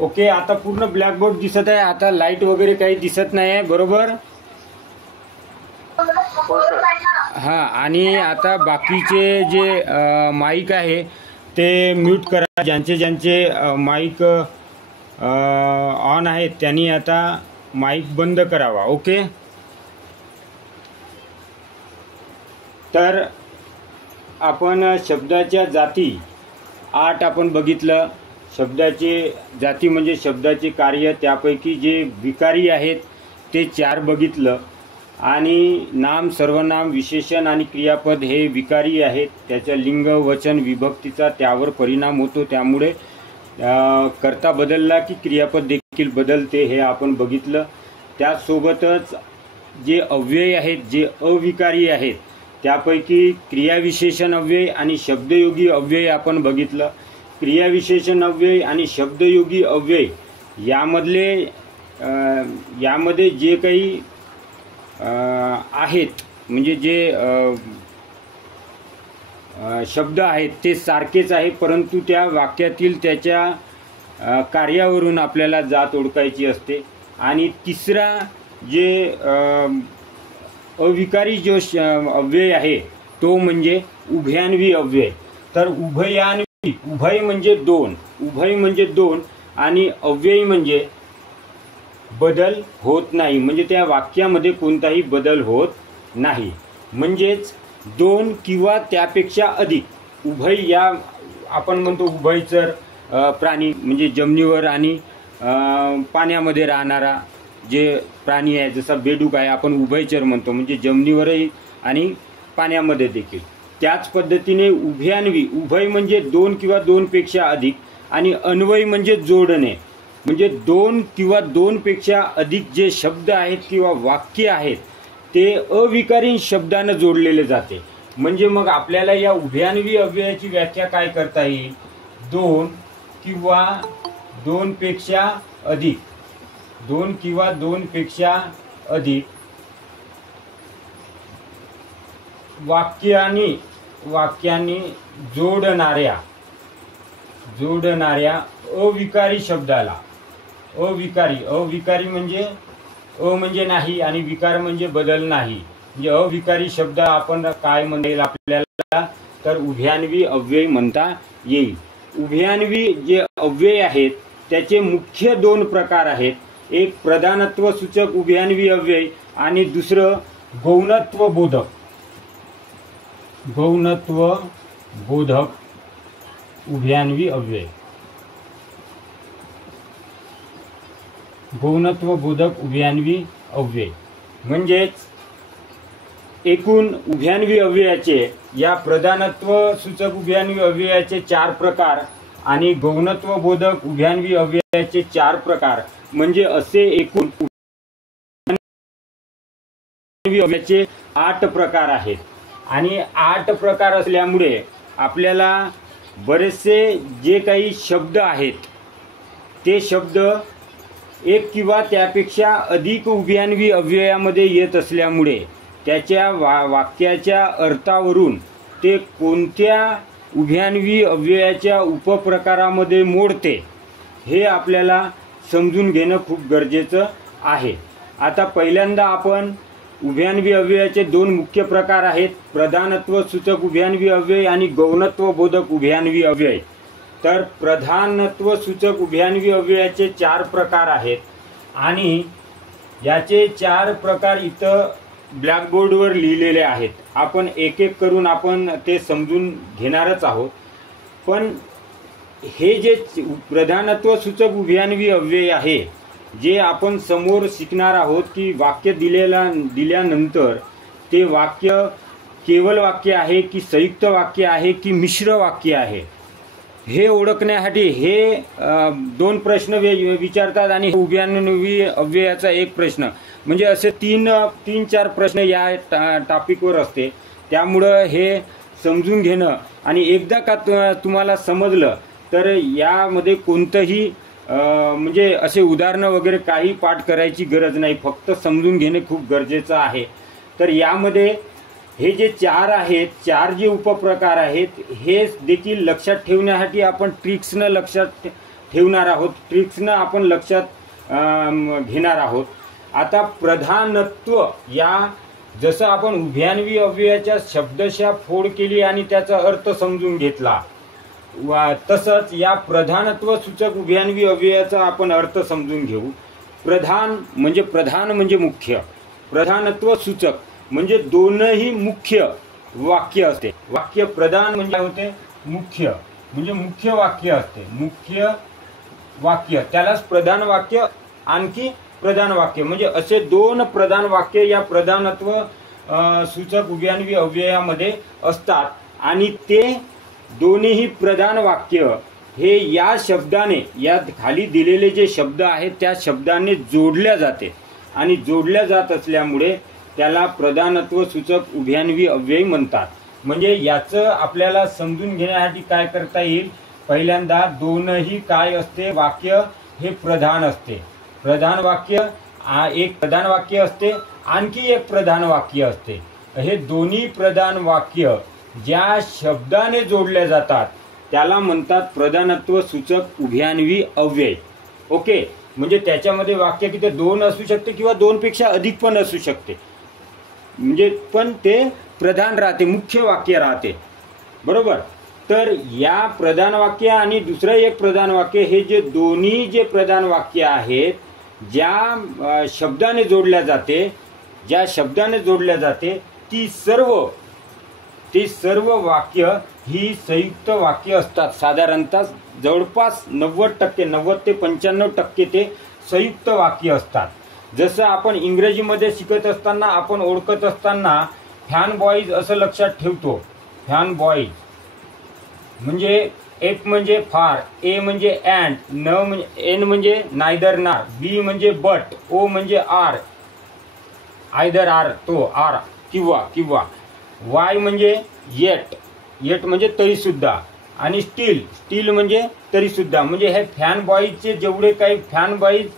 Okay, आता पूर्ण blackboard दिसत आहे, आता लाईट वगैरे काही दिसत नाही आहे, बरोबर? हा, आणि आता बाकीचे जे माईक आहे ते म्यूट करा. ज्यांचे ज्यांचे माईक ऑन आहेत त्यांनी आता माईक बंद करावा. ओके, तर आपण शब्दाच्या जाती 8 आपण बघितलं. शब्दाचे जाती म्हणजे शब्दाचे कार्य, त्यापैकी जे विकारी आहेत ते 4 बघितलं. आणि नाम, सर्वनाम, विशेषण आणि क्रियापद हे विकारी आहेत. त्याच्या लिंग, वचन, विभक्तीचा त्यावर परिणाम होतो, त्यामुळे कर्ता बदलला की क्रियापद देखील बदलते, हे आपण बघितलं. त्यासोबतच जे अव्यय आहेत, जे अविकारी आहेत, त्यापैकी क्रियाविशेषण अव्यय आणि शब्दयोगी अव्यय आपण बघितलं. क्रियाविशेषण अव्यय आणि शब्दयोगी अव्यय यामध्ये जे काही आहेत, म्हणजे जे शब्द आहेत ते सारखेच आहे, परंतु त्या वाक्यातील त्याच्या कार्यावरून आपल्याला जात ओळखायची असते. आणि तिसरा जे अविकारी जो अव्यय आहे तो म्हणजे उभयान्वी अव्यय. तर उभयान्वी, उभय म्हणजे 2, उभय म्हणजे 2 आणि अव्यय म्हणजे बदल होत नाही, म्हणजे त्या वाक्यामध्ये कोणताही बदल होत नाही. म्हणजेच 2 किंवा त्यापेक्षा अधिक. उभय या आपण म्हणतो उभयचर प्राणी, म्हणजे जमिनीवर आणि पाण्यामध्ये राहणारा जे प्राणी आहे, जसा बेडूक आहे, आपण उभयचर म्हणतो, म्हणजे जमिनीवरही आणि पाण्यामध्ये देखील. त्याच पद्धतीने उभयान्वी, उभय म्हणजे 2 किंवा 2 पेक्षा अधिक, आणि अन्वय म्हणजे जोडणे, म्हणजे 2 किंवा 2 पेक्षा अधिक जे शब्द आहेत किंवा वाक्य आहेत ते अविकारी शब्दानं जोडलेले जाते. म्हणजे मग आपल्याला या उभयान्वी अव्ययाची व्याख्या काय करता येईल? 2 किंवा 2 पेक्षा अधिक, 2 किंवा 2 पेक्षा अधिक वाक्याने जोडणाऱ्या अविकारी शब्दाला, अविकारी म्हणजे अ म्हणजे नाही आणि विकार म्हणजे बदल नाही, म्हणजे अविकारी शब्द आपण काय म्हणता येईल आपल्याला? तर उभयान्वी अव्यय म्हणता येईल. उभयान्वी जे अव्यय आहेत त्याचे मुख्य 2 प्रकार आहेत. एक प्रधानत्व सूचक उभयान्वी अव्यय आणि दुसरं गौणत्व बोधक उभयान्वी अव्यय. गौणत्व बोधक उभयान्वी अव्यय म्हणजेच एकूण उभयान्वी अव्ययाचे, या प्रधानत्व सूचक उभयान्वी अव्ययाचे 4 प्रकार आणि गौणत्व बोधक उभयान्वी अव्ययाचे 4 प्रकार, म्हणजे असे एकूण उभयान्वी अव्ययाचे 8 प्रकार आहेत. आणि 8 प्रकार असल्यामुळे आपल्याला बरेचसे जे काही शब्द आहेत ते शब्द 1 किंवा त्यापेक्षा अधिक उभयान्वी अव्ययामध्ये येत असल्यामुळे त्याच्या वाक्याच्या अर्थावरून ते कोणत्या उभयान्वी अव्ययाच्या उपप्रकारामध्ये मोडते हे आपल्याला समजून घेणं खूप गरजेचं आहे. आता पहिल्यांदा आपण उभयान्वी अव्ययाचे 2 मुख्य प्रकार आहेत, प्रधानत्व सूचक उभयान्वी अव्यय आणि गौणत्व बोधक उभयान्वी अव्यय. तर प्रधानत्व सूचक उभयान्वी अव्ययाचे 4 प्रकार आहेत आणि याचे 4 प्रकार इथं ब्लॅकबोर्डवर लिहिलेले आहेत. आपण एक एक करून आपण ते समजून घेणारच आहोत. पण हे जे प्रधानत्व सूचक उभयान्वी अव्यय आहे, जे आपण समोर शिकणार आहोत की वाक्य दिल्यानंतर ते वाक्य केवल वाक्य आहे की संयुक्त वाक्य आहे की मिश्र वाक्य आहे, हे ओळखण्यासाठी हे 2 प्रश्न विचारतात. आणि उभयान्वी अव्ययाचा 1 प्रश्न, म्हणजे असे 3-4 प्रश्न या टॉपिकवर असते. त्यामुळं हे समजून घेणं, आणि एकदा का तुम्हाला समजलं तर यामध्ये कोणतंही म्हणजे असे उदाहरणं वगैरे काही पाठ करायची गरज नाही, फक्त समजून घेणे खूप गरजेचं आहे. तर यामध्ये हे जे 4 आहेत, 4 जे उपप्रकार आहेत, हे देखील लक्षात ठेवण्यासाठी आपण ट्रिक्सनं लक्षात ठेवणार आहोत, ट्रिक्सनं आपण लक्षात घेणार आहोत. आता प्रधानत्व या जसं आपण उभयान्वी अव्ययाच्या शब्दशः फोड केली आणि त्याचा अर्थ समजून घेतला, तसंच या प्रधानत्व सूचक उभयान्वी अव्ययाचा आपण अर्थ समजून घेऊ. प्रधान म्हणजे मुख्य, प्रधानत्व सूचक म्हणजे दोनही मुख्य वाक्य असते. वाक्य प्रधान म्हणजे होते मुख्य, म्हणजे मुख्य वाक्य असते. मुख्य वाक्य त्यालाच प्रधान वाक्य, आणखी प्रधान वाक्य, म्हणजे असे दोन प्रधान वाक्य या प्रधानत्व सूचक उभयान्वी अव्ययामध्ये असतात. आणि ते दोन्हीही प्रधान वाक्य हे या शब्दाने, या खाली दिलेले जे शब्द आहेत त्या शब्दाने जोडल्या जाते. आणि जोडल्या जात असल्यामुळे त्याला प्रधानत्व सूचक उभयान्वी अव्यय म्हणतात. म्हणजे याचं आपल्याला समजून घेण्यासाठी काय करता येईल, पहिल्यांदा दोनही काय असते, वाक्य हे प्रधान असते. प्रधान वाक्य एक प्रधान वाक्य असते, आणखी एक प्रधान वाक्य असते. हे दोन्ही प्रधान वाक्य ज्या शब्दाने जोडल्या जातात त्याला म्हणतात प्रधानत्व सूचक उभयान्वी अव्यय. ओके, म्हणजे त्याच्यामध्ये वाक्य किती दोन असू शकते किंवा दोनपेक्षा अधिक पण असू शकते, म्हणजे पण ते प्रधान राहते, मुख्य वाक्य राहते. बरोबर. तर या प्रधान वाक्य आणि दुसरं एक प्रधान वाक्य हे जे दोन्ही जे प्रधान वाक्य आहेत ज्या शब्दाने जोडल्या जाते ती सर्व वाक्य ही संयुक्त वाक्य असतात. साधारणतः जवळपास 90% ते 95% ते संयुक्त वाक्य असतात. जसं आपण इंग्रजीमध्ये शिकत असताना आपण ओळखत असताना फॅन बॉईज असं लक्षात ठेवतो. फॅन बॉईज म्हणजे एफ म्हणजे फार, ए म्हणजे अँड, एन म्हणजे नायदर नार, बी म्हणजे बट, ओ म्हणजे आर, आयदर आर तो आर किंवा, वाय म्हणजे येट म्हणजे तरी सुद्धा, आणि स्टील म्हणजे तरी सुद्धा. म्हणजे हे फॅन बॉईजचे जेवढे काही फॅन बॉईज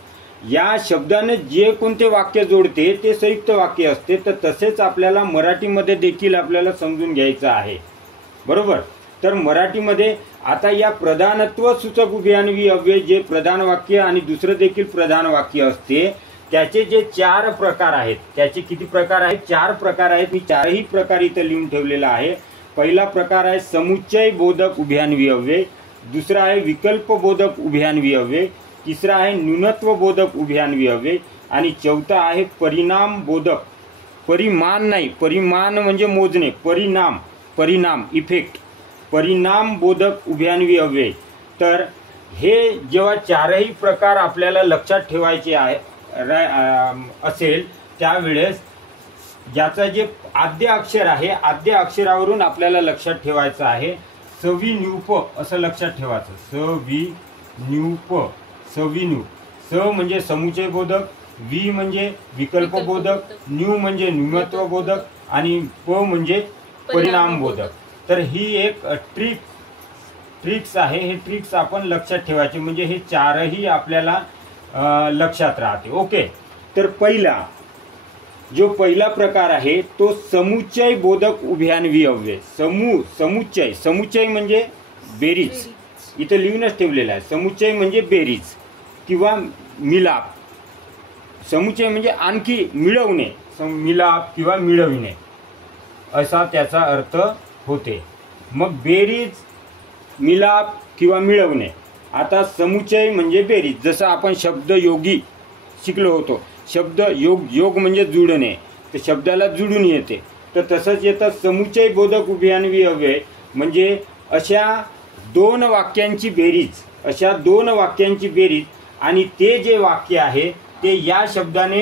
या शब्दाने जे कोणते वाक्य जोडते ते संयुक्त वाक्य असते. तर तसेच आपल्याला मराठीमध्ये देखील आपल्याला समजून घ्यायचं आहे. बरोबर. तर मराठीमध्ये आता या प्रधानत्व सूचक उभयान्वी अव्यय जे प्रधान वाक्य आणि दुसरं देखील प्रधान वाक्य असते त्याचे जे 4 प्रकार आहेत, त्याचे किती प्रकार आहेत, 4 प्रकार आहेत. मी 4ही प्रकार इथं लिहून ठेवलेला आहे. पहिला प्रकार आहे समुच्चय बोधक उभयान्वी अव्यय, दुसरा आहे विकल्प बोधक उभयान्वी अव्यय, तिसरा आहे न्यूनत्व बोधक उभयान्वी अव्यय आणि चौथा आहे परिणाम बोधक, परिमाण नाही, परिमाण म्हणजे मोजणे, परिणाम इफेक्ट, परिणाम बोधक उभयान्वी अव्यय. तर हे जेव्हा 4ही प्रकार आपल्याला लक्षात ठेवायचे आहे असेल त्यावेळेस ज्याचं जे आद्य अक्षर आहे आद्य अक्षरावरून आपल्याला लक्षात ठेवायचं आहे सविन्यूप असं लक्षात ठेवायचं. सविन्यूप, स म्हणजे समुच्चय बोधक, वी म्हणजे विकल्प बोधक, न्यू म्हणजे न्यूनत्व बोधक आणि प म्हणजे परिणाम बोधक. तर ही एक ट्रिक्स आहे. हे ट्रिक्स आपण लक्षात ठेवायचे म्हणजे हे 4ही आपल्याला लक्षात राहते. ओके. तर पहिला प्रकार आहे तो समुच्चय बोधक उभयान्वी अव्यय. समुच्चय म्हणजे बेरीज, इथे लिहूनच ठेवलेला आहे. समुच्चय म्हणजे बेरीज किंवा मिलाप. समुच्चय म्हणजे आणखी मिळवणे, मिलाप किंवा मिळविणे असा त्याचा अर्थ होते. मग बेरीज, मिलाप किंवा मिळवणे. आता समुच्चय म्हणजे बेरीज, जसं आपण शब्द योगी शिकलो होतो. शब्द योग म्हणजे जुळणे, तर शब्दाला जुळून येते. तर तसंच येतं समुच्चय बोधक उभयान्वी अव्यय म्हणजे अशा दोन वाक्यांची बेरीज आणि ते जे वाक्य आहे ते या शब्दाने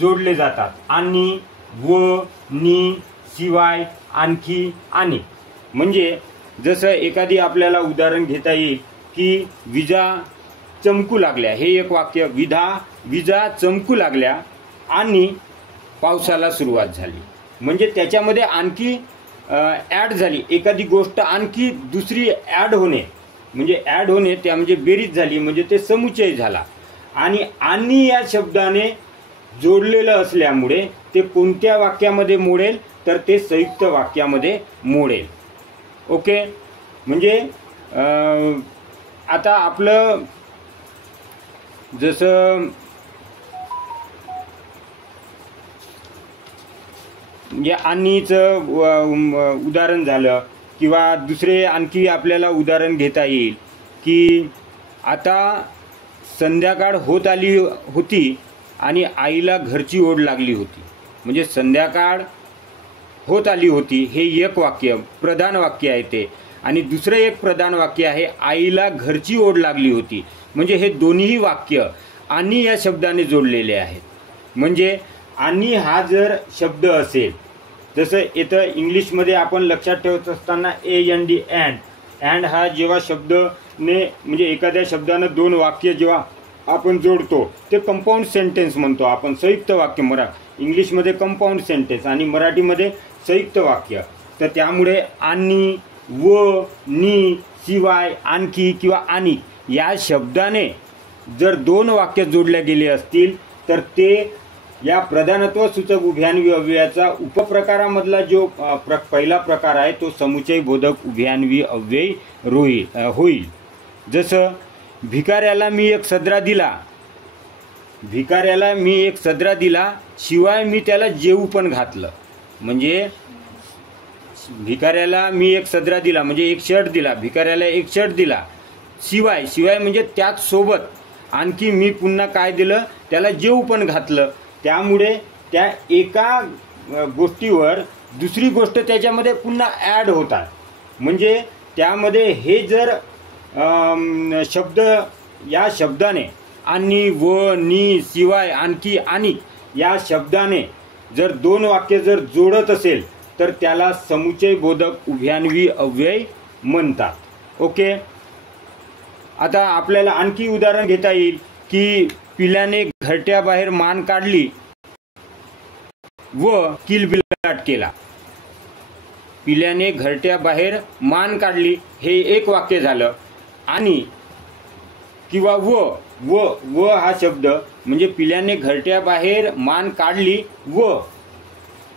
जोडले जातात. आणि, व, नि, शिवाय, आणखी, आणि. म्हणजे जसं एखादी आपल्याला उदाहरण घेता येईल की विजा चमकू लागल्या, हे एक वाक्य. विजा चमकू लागल्या आणि पावसाला सुरुवात झाली. म्हणजे त्याच्यामध्ये आणखी ॲड झाली एखादी गोष्ट, आणखी दुसरी ॲड होणे त्या म्हणजे बेरीज झाली, म्हणजे ते समुच्चय झाला. आणि या शब्दाने जोडलेलं असल्यामुळे ते कोणत्या वाक्यामध्ये मोडेल तर ते संयुक्त वाक्यामध्ये मोडेल. ओके. म्हणजे आता आपलं जसं म्हणजे आणीचं उदाहरण झालं, किंवा दुसरे आणखी आपल्याला उदाहरण घेता येईल की आता संध्याकाळ होत आली होती आणि आईला घरची ओढ लागली होती. म्हणजे संध्याकाळ होत आली होती हे एक वाक्य, प्रधान वाक्य आहे ते. आणि दुसरं एक प्रधान वाक्य आहे आईला घरची ओढ लागली होती. म्हणजे हे दोन्ही वाक्य आणि या शब्दाने जोडलेले आहेत. म्हणजे आणि हा जर शब्द असेल, जसं इथं इंग्लिशमध्ये आपण लक्षात ठेवत असताना AND अँड हा जेव्हा शब्दने म्हणजे एखाद्या शब्दानं दोन वाक्य जेव्हा आपण जोडतो ते कंपाऊंड सेंटेन्स म्हणतो आपण. संयुक्त वाक्य इंग्लिशमध्ये कंपाऊंड सेंटेन्स आणि मराठीमध्ये संयुक्त वाक्य. तर त्यामुळे आणि, व, नि, शिवाय, आणखी किंवा आणि या शब्दाने जर दोन वाक्य जोडले गेले असतील तर ते या प्रधानत्व सूचक उभयान्वी अव्ययाचा उपप्रकारामधला जो पहिला प्रकार आहे तो समुच्चय बोधक उभयान्वी अव्यय होईल. जसं भिकाऱ्याला मी एक सदरा दिला, भिकाऱ्याला मी एक सदरा दिला, शिवाय मी त्याला जेवू पण घातलं. म्हणजे भिकाऱ्याला मी एक सदरा दिला म्हणजे एक शर्ट दिला, भिकाऱ्याला एक शर्ट दिला, शिवाय, शिवाय म्हणजे त्याच सोबत आणखी मी पुन्हा काय दिलं, त्याला जेवू पण घातलं. त्यामुळे त्या एका गोष्टीवर दुसरी गोष्ट त्याच्यामध्ये पुन्हा ॲड होतात. म्हणजे त्यामध्ये हे जर शब्द या शब्दाने आणि, व, नि, शिवाय, आणखी, आणि या शब्दाने जर दोन वाक्य जर जोडत असेल तर त्याला समुच्चय बोधक उभयान्वी अव्यय म्हणतात. ओके. आता आपल्याला आणखी उदाहरण घेता येईल की पिल्याने घरट्याबाहेर मान काढली व किलबिलाट केला. पिल्याने घरट्याबाहेर मान काढली हे एक वाक्य झालं. आणि किंवा व हा शब्द म्हणजे पिल्याने घरट्याबाहेर मान काढली व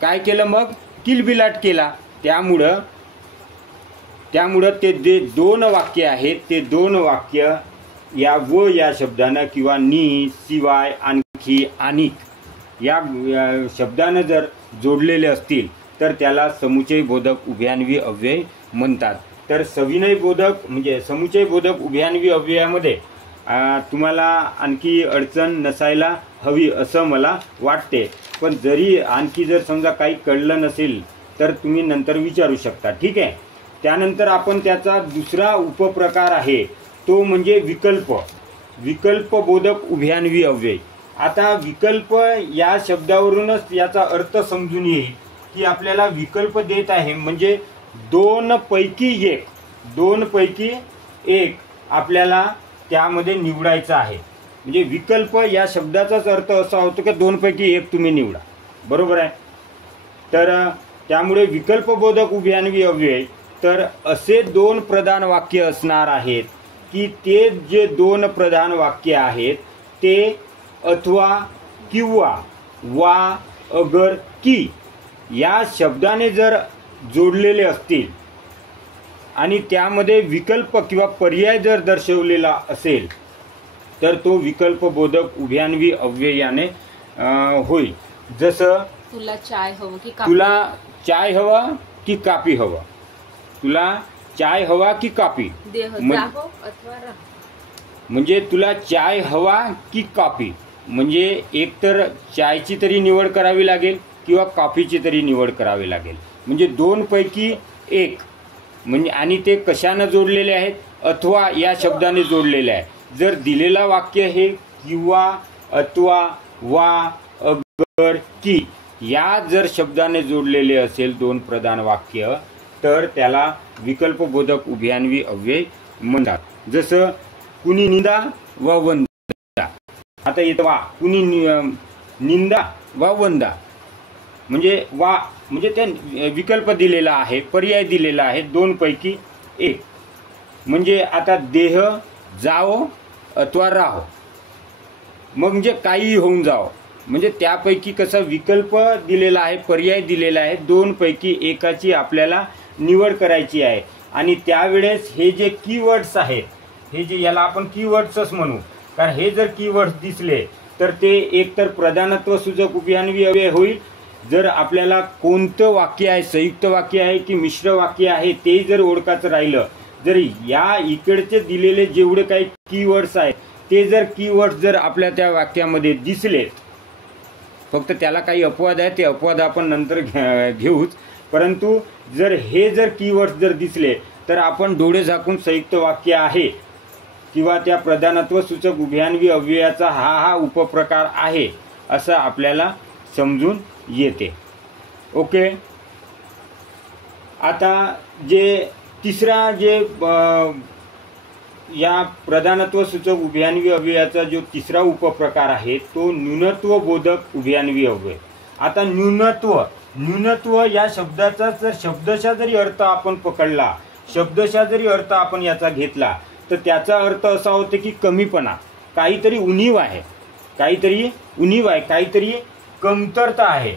काय केलं, मग किलबिलाट केला. त्यामुळं ते जे दोन वाक्य आहेत ते दोन वाक्य या व या शब्दानं किंवा नि, शिवाय, आणखी, आणि या शब्दानं जर जोडलेले असतील तर त्याला समुच्चय बोधक उभयान्वी अव्यय म्हणतात. तर सविनय बोधक म्हणजे समुच्चय बोधक उभयान्वी अव्ययामध्ये तुम्हाला आणखी अडचण नसायला हवी असं मला वाटते. पण जरी आणखी जर समजा काही कळलं नसेल तर तुम्ही नंतर विचारू शकता. ठीक आहे. त्यानंतर आपण त्याचा दुसरा उपप्रकार आहे तो म्हणजे विकल्प बोधक उभयान्वी अव्यय. आता विकल्प या शब्दावरूनच याचा अर्थ समजून येईल की आपल्याला विकल्प देत आहे म्हणजे दोन पैकी एक आपल्याला त्यामध्ये निवडायचा आहे. म्हणजे विकल्प या शब्दाचाच अर्थ असा होतो की दोन पैकी एक तुम्ही निवडा. बरोबर आहे. तर त्यामुळे विकल्प बोधक उभयान्वी अव्यय तर असे दोन प्रधान वाक्य असणार आहेत की ते जे दोन प्रधान वाक्य आहेत ते अथवा, किंवा, वा, अगर, की या शब्दाने जर जोडलेले असतील आणि त्यामध्ये विकल्प किंवा पर्याय जर दर्शवलेला असेल तर तो विकल्प बोधक उभयान्वी अव्ययाने होईल. जसं तुला चाय हवं की काफी, तुला चाय हवा की काफी हवा, तुला चाय हवा की काफी, म्हणजे तुला चाय हवा की कॉफी. म्हणजे एक तर चायची तरी निवड करावी लागेल किंवा कॉफीची तरी निवड करावी लागेल. म्हणजे दोन पैकी एक. म्हणजे आणि ते कशानं जोडलेले आहेत, अथवा या शब्दाने जोडलेले आहे. जर दिलेला वाक्य हे किंवा, अथवा, वा, अगर, की या जर शब्दाने जोडलेले असेल दोन प्रधान वाक्य तर त्याला विकल्प बोधक उभयान्वी अव्यय म्हणतात. जसं कुणी निंदा व वंदा. आता येतं वा, कुणी निंदा व वंदा म्हणजे वा म्हणजे त्या विकल्प दिलेला आहे, पर्याय दिलेला आहे दोन पैकी एक. म्हणजे आता देह जाओ अथवा राहो, मग म्हणजे काही होऊन जाओ. म्हणजे त्यापैकी कसं विकल्प दिलेला आहे, पर्याय दिलेला आहे, दोन पैकी एकाची आपल्याला निवड करायची आहे. आणि त्यावेळेस हे जे कीवर्ड्स आहेत, हे जे याला आपण कीवर्ड्सच म्हणू, कारण हे जर कीवर्ड दिसले तर ते एकतर प्रधानत्व सूचक उभयान्वी अव्यय होईल. जर आपल्याला कोणतं वाक्य आहे, संयुक्त वाक्य आहे की मिश्र वाक्य आहे ते जर ओळखायचं राहिलं, जर या इकडचे दिलेले जेवढे काही कीवर्ड्स आहेत ते जर कीवर्ड्स जर आपल्या त्या वाक्यामध्ये दिसले, फक्त त्याला काही अपवाद आहे, ते अपवाद आपण नंतर घेऊच, परंतु जर हे जर कीवर्ड्स जर दिसले तर आपण डोळे झाकून संयुक्त वाक्य आहे किंवा त्या प्रधानत्व सूचक उभयान्वी अव्ययाचा हा उपप्रकार आहे असं आपल्याला समजून येते. ओके. आता जे तिसरा जे या प्रधानत्व सूचक उभयान्वी अव्ययाचा जो तिसरा उपप्रकार आहे तो न्यूनत्व बोधक उभयान्वी अव्यय. आता न्यूनत्व या शब्दाचा जर शब्दशः जरी अर्थ आपण पकडला, शब्दशः जरी अर्थ आपण याचा घेतला तर त्याचा अर्थ असा होतो की कमीपणा, काहीतरी उणीव आहे, काहीतरी कमतरता आहे.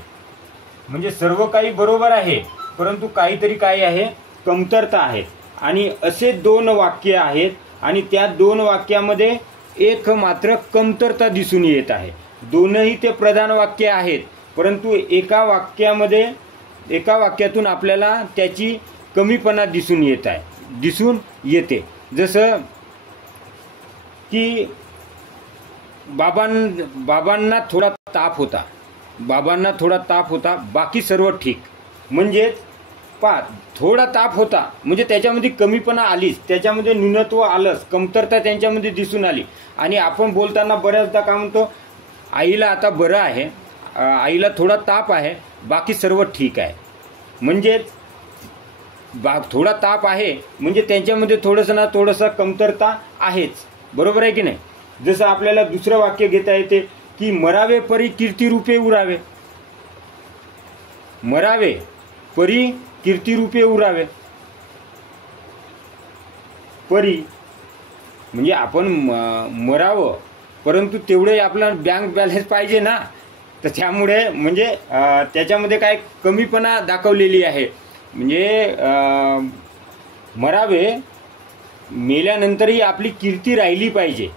म्हणजे सर्व काही बरोबर आहे परंतु काहीतरी काय आहे, कमतरता आहे. आणि असे दोन वाक्य आहेत आणि त्या दोन वाक्यामध्ये एक मात्र कमतरता दिसून येत आहे. दोनही ते प्रधान वाक्य आहेत परंतु एका वाक्यातून आपल्याला त्याची कमीपणा दिसून येते. जसं की बाबांना थोडा ताप होता, बाकी सर्व ठीक. म्हणजे थोडा ताप होता म्हणजे त्याच्यामध्ये कमीपणा आलीच, त्याच्यामध्ये न्यूनत्व आलंच, कमतरता त्यांच्यामध्ये दिसून आली. आणि आपण बोलताना बऱ्याचदा काय म्हणतो, आईला आता बरं आहे, आईला थोडा ताप आहे, बाकी सर्व ठीक आहे. म्हणजे थोडा ताप आहे म्हणजे त्यांच्यामध्ये थोडंसं ना थोडंसं कमतरता आहेच. बरोबर आहे की नाही. जसं आपल्याला दुसरं वाक्य घेता येते की मरावे परी कीर्तिरूपे उरावे. मरावे परी कीर्तिरूपे उरावे. परी म्हणजे आपण मरावं परंतु तेवढे आपला बँक बॅलन्स पाहिजे ना, तर त्यामुळे म्हणजे त्याच्यामध्ये काय कमीपणा दाखवलेली आहे. म्हणजे मरावे, मेल्यानंतरही आपली कीर्ती राहिली पाहिजे,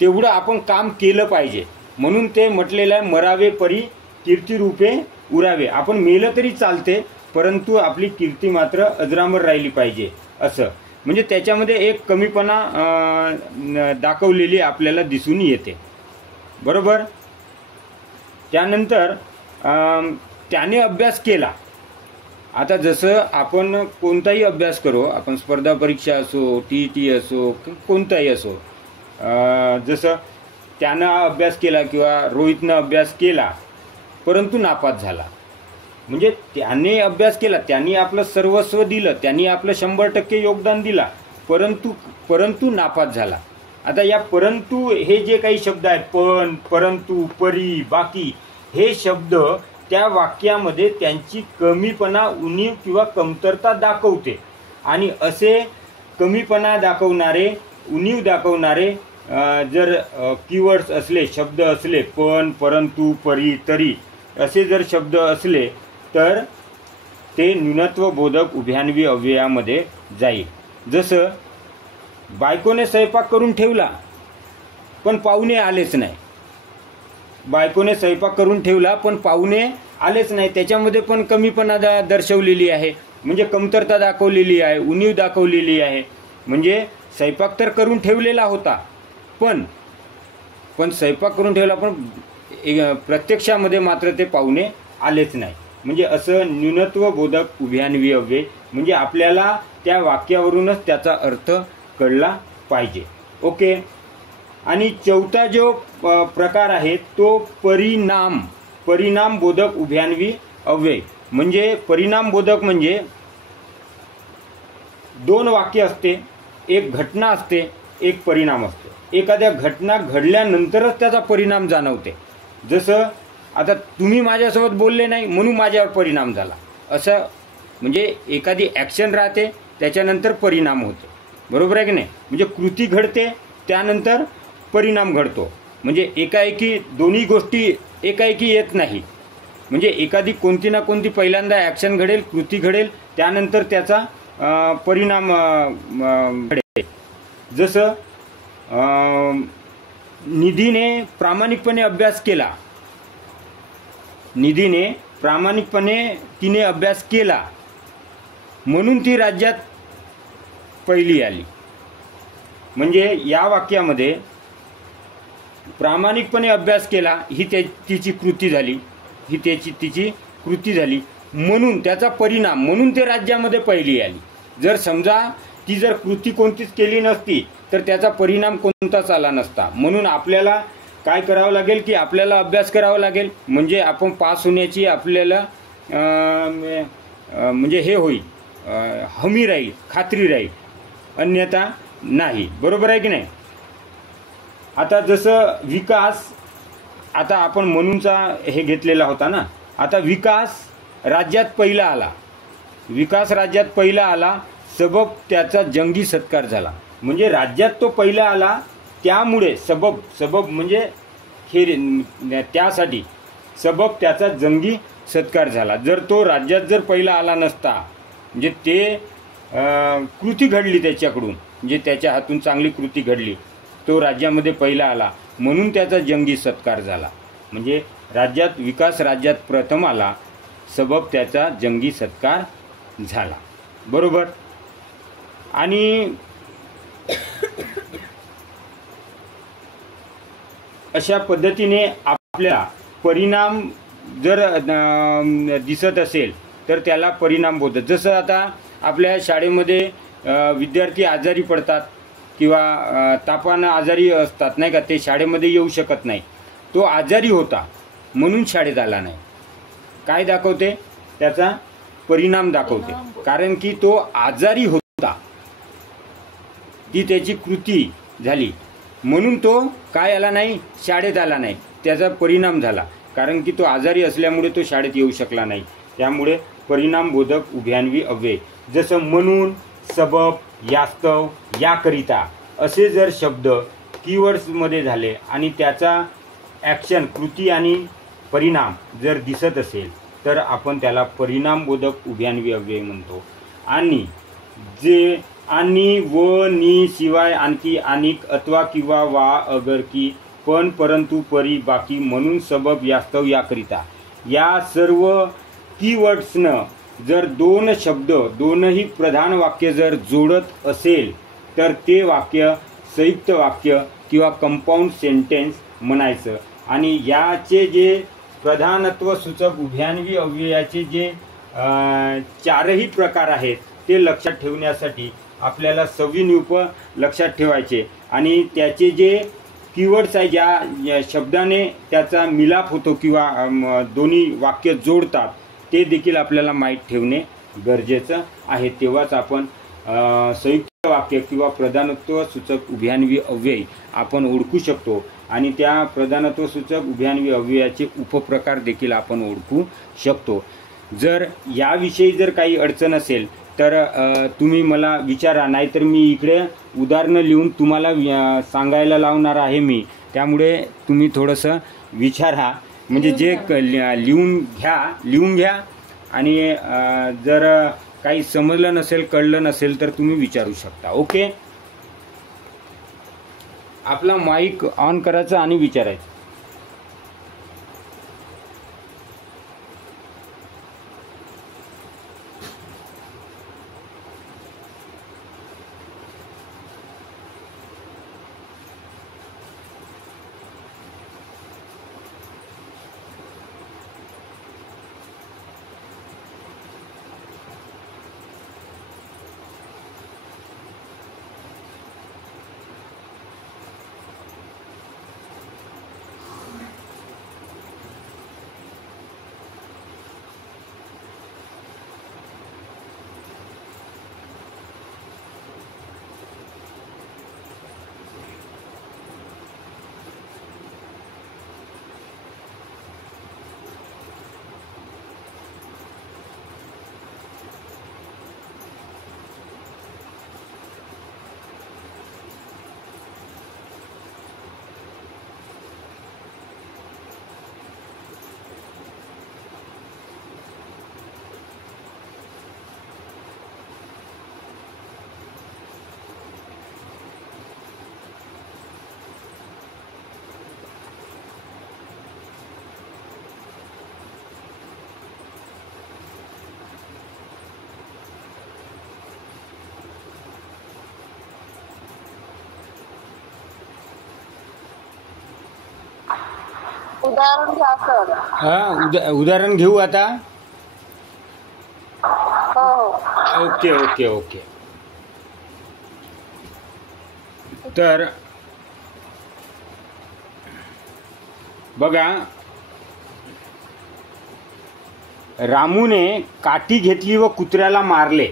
तेवढं आपण काम केलं पाहिजे, म्हणून ते म्हटलेलं आहे मरावे परी कीर्तिरूपे उरावे. आपण मेलं तरी चालते परंतु आपली कीर्ती मात्र अजरामर राहिली पाहिजे असं. म्हणजे त्याच्यामध्ये एक कमीपणा दाखवलेली आपल्याला दिसून येते. बरोबर. त्यानंतर त्याने अभ्यास केला. आता जसं आपण कोणताही अभ्यास करू, आपण स्पर्धा परीक्षा असो, TET असो, कोणताही असो, जसं त्यानं अभ्यास केला किंवा रोहितनं अभ्यास केला परंतु नापास झाला. म्हणजे त्याने अभ्यास केला, त्यांनी आपलं सर्वस्व दिलं, त्यांनी आपलं 100% योगदान दिला, परंतु नापास झाला. आता या परंतु हे जे काही शब्द आहेत, पण, परंतु, परी, बाकी, हे शब्द त्या वाक्यामध्ये त्यांची कमीपणा, उणीव किंवा कमतरता दाखवते. आणि असे कमीपणा दाखवणारे, उणीव दाखवणारे जर कीवर्ड्स असले, शब्द असले, पण, परंतु, परी, तरी असे जर शब्द असले तर ते न्यूनत्व बोधक उभयान्वी अव्ययामध्ये जाईल. जसं बायकोने स्वयंपाक करून ठेवला पण पाहुणे आलेच नाही. बायकोने स्वयंपाक करून ठेवला पण पाहुणे आलेच नाही, त्याच्यामध्ये पण कमीपणा दर्शवलेली आहे, म्हणजे कमतरता दाखवलेली आहे, उणीव दाखवलेली आहे. म्हणजे स्वयंपाक तर करून ठेवलेला होता पण स्वयंपाक करून ठेवला पण प्रत्यक्षामध्ये मात्र ते पाहुणे आलेच नाही. म्हणजे असं न्यूनत्व बोधक उभयान्वी अव्यय. म्हणजे आपल्याला त्या वाक्यावरूनच त्याचा अर्थ कळला पाहिजे. ओके. आणि चौथा जो प्रकार आहे तो परिणाम बोधक उभयान्वी अव्यय. म्हणजे परिणाम बोधक म्हणजे दोन वाक्य असते, एक घटना असते, एक परिणाम असतो. एखाद्या घटना घडल्यानंतरच त्याचा परिणाम जाणवते. जसं आता तुम्ही माझ्यासोबत बोलले नाही म्हणून माझ्यावर परिणाम झाला, असं. म्हणजे एखादी ॲक्शन राहते त्याच्यानंतर परिणाम होतो. बरोबर आहे की नाही. म्हणजे कृती घडते त्यानंतर परिणाम घडतो. म्हणजे एकाएकी दोन्ही गोष्टी एकाएकी येत नाही. म्हणजे एखादी कोणती ना कोणती पहिल्यांदा ॲक्शन घडेल, कृती घडेल, त्यानंतर त्याचा परिणाम घडेल. जसं निधीने प्रामाणिकपणे अभ्यास केला, निधीने प्रामाणिकपणे तिने अभ्यास केला म्हणून ती राज्यात पहिली आली. म्हणजे या वाक्यामध्ये प्रामाणिकपणे अभ्यास केला ही तिची कृती झाली, ही तिची कृती झाली म्हणून त्याचा परिणाम म्हणून ते राज्यामध्ये पहिली आली. जर समजा ती जर कृती कोणतीच केली नसती तर त्याचा परिणाम कोणताच आला नसता. म्हणून आपल्याला काय करावं लागेल की आपल्याला अभ्यास करावा लागेल, म्हणजे आपण पास होण्याची आपल्याला म्हणजे हे होईल, हमी राहील, खात्री राहील, अन्यथा नाही. बरोबर आहे की नाही. आता जसं विकास, आता आपण म्हणूनचा हे घेतलेला होता ना, आता विकास राज्यात पहिला आला, विकास राज्यात पहिला आला सबब त्याचा जंगी सत्कार झाला. म्हणजे राज्यात तो पहिला आला त्यामुळे सबब म्हणजे त्यासाठी सबब त्याचा जंगी सत्कार झाला. जर तो राज्यात जर पहिला आला नसता, म्हणजे ते कृती घडली त्याच्याकडून, म्हणजे त्याच्या हातून चांगली कृती घडली, तो राज्यामध्ये पहिला आला म्हणून त्याचा जंगी सत्कार झाला. म्हणजे विकास राज्यात प्रथम आला सबब त्याचा जंगी सत्कार झाला. बरोबर. आणि अशा पद्धतीने आपल्याला परिणाम जर दिसत असेल तर त्याला परिणाम बोलतात. जसं आता आपल्या शाळेमध्ये विद्यार्थी आजारी पडतात किंवा तापानं आजारी असतात नाही का, ते शाळेमध्ये येऊ शकत नाही. तो आजारी होता म्हणून शाळेत आला नाही. काय दाखवते, त्याचा परिणाम दाखवते. कारण की तो आजारी होता, ती त्याची कृती झाली म्हणून तो काय आला नाही, शाळेत आला नाही. त्याचा परिणाम झाला, कारण की तो आजारी असल्यामुळे तो शाळेत येऊ शकला नाही. त्यामुळे परिणामबोधक उभयान्वी अव्यय. जसं म्हणून, सबब, यास्तव, याकरिता असे जर शब्द कीवर्ड्समध्ये झाले आणि त्याचा ॲक्शन, कृती आणि परिणाम जर दिसत असेल तर आपण त्याला परिणामबोधक उभयान्वी अव्यय म्हणतो. आणि जे आणि, व, नि शिवाय, आणखी, आणिक, अथवा, किंवा, वा, अगर, की, पण, परंतु, परी, बाकी, म्हणून, सबब, यास्तव, याकरिता या सर्व कीवर्ड्सनं जर दोन शब्द, दोनही प्रधान वाक्य जर जोडत असेल तर ते वाक्य संयुक्त वाक्य किंवा कंपाऊंड सेंटेन्स म्हणायचं. आणि याचे जे प्रधानत्व सूचक उभयान्वी अव्ययाचे जे चारही प्रकार आहेत ते लक्षात ठेवण्यासाठी आपल्याला सविन उप लक्षात ठेवायचे. आणि त्याचे जे कीवर्ड्स आहे, ज्या शब्दाने त्याचा मिलाप होतो किंवा दोन्ही वाक्य जोडतात, ते देखील आपल्याला माहीत ठेवणे गरजेचं आहे. तेव्हाच आपण संयुक्त वाक्य किंवा प्रधानत्व सूचक उभयान्वी अव्यय आपण ओळखू शकतो. आणि त्या प्रधानत्व सूचक उभयान्वी अव्ययाचे उपप्रकार देखील आपण ओळखू शकतो. जर याविषयी जर काही अडचण असेल तर तुम्ही मला विचारा, नाहीतर मी इकडे उदाहरणं लिहून तुम्हाला सांगायला लावणार आहे मी. त्यामुळे तुम्ही थोडंसं विचारा, म्हणजे जे लिहून घ्या. आणि जर काही समजलं नसेल, कळलं नसेल तर तुम्ही विचारू शकता. ओके. आपला माईक ऑन करायचा आणि विचारायचं. उदाहरण घ्या सर. उदाहरण घेऊ आता. हो. Okay okay okay. तर बघा, रामूने काठी घेतली व कुत्र्याला मारले.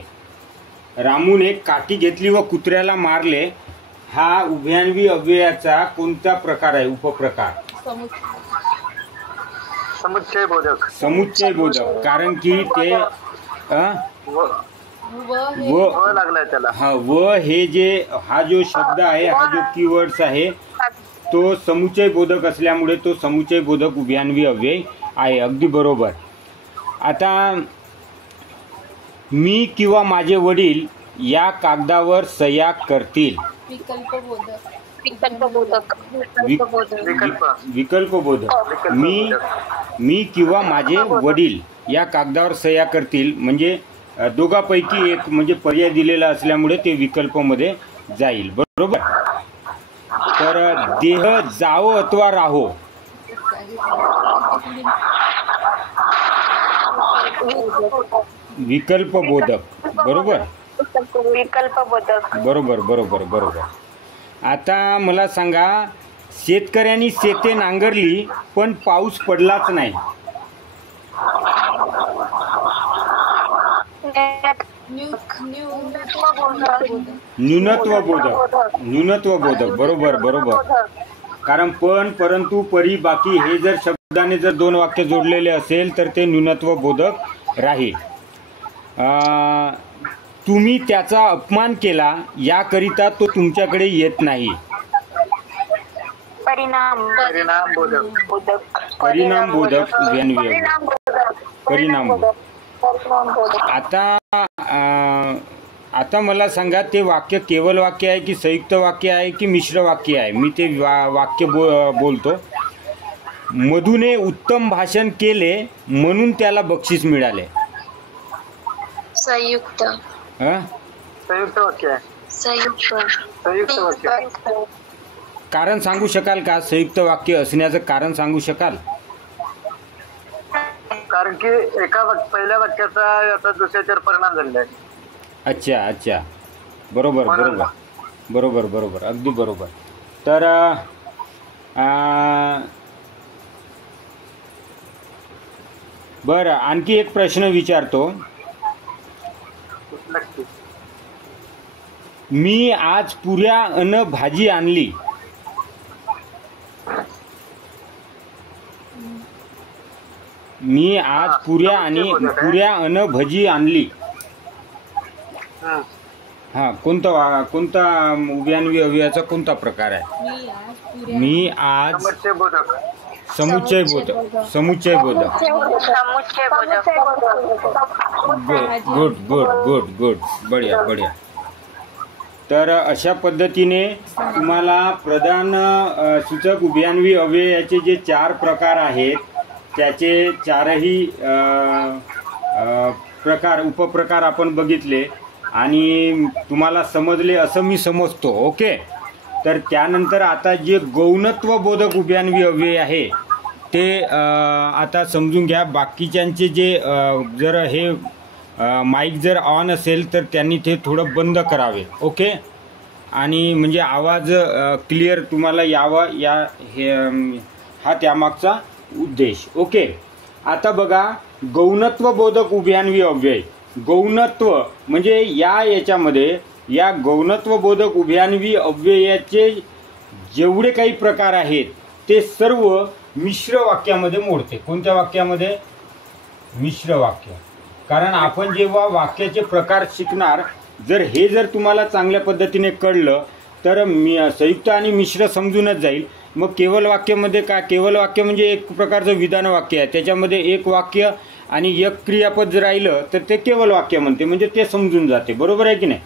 रामूने काठी घेतली व कुत्र्याला मारले हा उभयान्वी अव्ययाचा कोणता प्रकार आहे? उपप्रकार. समुच्चय बोधक. समुच्चय बोधक. कारण की ते व लागलाय त्याला. हा, व हे जे हा जो शब्द आहे, हा जो कीवर्ड्स आहे, तो समुच्चय बोधक असल्यामुळे तो समुच्चय बोधक उभयान्वी अव्यय आहे. अगदी बरोबर. आता मी किंवा माझे वडील या कागदावर सह्या करतील. विकल्पबोधक. मी किंवा माझे वडील या कागदावर सह्या करतील म्हणजे दोघांपैकी एक म्हणजे पर्याय दिलेला असल्यामुळे ते विकल्पमध्ये जाईल. बरोबर. तर देह जाओ अथवा राहो. विकल्पबोधक. बरोबर. बरोबर बरोबर बरोबर. आता मला सांगा, शेतकऱ्यांनी शेते नांगरली पण पाऊस पडलाच नाही. न्यूनत्वबोधक. बरोबर बरोबर. कारण पण, परंतु, परी, बाकी हे जर शब्दाने जर दोन वाक्य जोडलेले असेल तर ते न्यूनत्वबोधक राहील. तुम्ही त्याचा अपमान केला याकरिता तो तुमच्याकडे येत नाही. परिणामबोधक. परिणामबोधक. आता मला सांगा, ते वाक्य केवल वाक्य आहे की संयुक्त वाक्य आहे की मिश्र वाक्य आहे? मी ते वाक्य बोलतो. मधूने उत्तम भाषण केले म्हणून त्याला बक्षीस मिळाले. संयुक्त. संयुक्त वाक्य. संयुक्त वाक्य. कारण सांगू शकाल का? संयुक्त वाक्य असण्याचं कारण सांगू शकाल? कारण की पहिल्या वाक्याचा याचा दुसऱ्यावर परिणाम झालेला आहे. अच्छा अच्छा. बरोबर बरोबर बरोबर बरोबर. अगदी बरोबर. तर बरं, आणखी एक प्रश्न विचारतो. मी आज पुऱ्या अन भाजी आणली. मी आज पुऱ्या अन भजी आणली. हा, कोणता उभयान्वी अव्ययाचा कोणता प्रकार आहे? मी आज. समुच्चय बोधक. Good good good good. बढिया बढिया. तर अशा पद्धतीने तुम्हाला प्रधान सूचक उभयान्वी अव्ययाचे जे 4 प्रकार आहेत त्याचे 4ही प्रकार, उपप्रकार आपण बघितले आणि तुम्हाला समजले असं मी समजतो. ओके. तर त्यानंतर आता जे गौणत्व बोधक उभयान्वी अव्यय आहे ते आता समजून घ्या. बाकीच्यांचे जे जर हे माईक जर ऑन असेल तर त्यांनी ते थोडं बंद करावे. ओके. आणि म्हणजे आवाज क्लिअर तुम्हाला यावा हा त्यामागचा उद्देश. ओके. आता बघा, गौणत्व बोधक उभयान्वी अव्यय. गौणत्व म्हणजे याच्यामध्ये या गौणत्व बोधक उभयान्वी अव्ययाचे जेवढे काही प्रकार आहेत ते सर्व मिश्र वाक्यामध्ये मोडते. कोणत्या वाक्यामध्ये? मिश्र वाक्य. कारण आपण जेव्हा वाक्याचे प्रकार शिकणार, जर तुम्हाला चांगल्या पद्धतीने कळलं तर संयुक्त आणि मिश्र समजूनच जाईल. मग केवल वाक्यामध्ये काय? केवल वाक्य म्हणजे एक प्रकारचं विधान वाक्य आहे. त्याच्यामध्ये एक वाक्य आणि एक क्रियापद जर राहिलं तर ते केवल वाक्य म्हणते, म्हणजे ते समजून जाते. बरोबर आहे की नाही?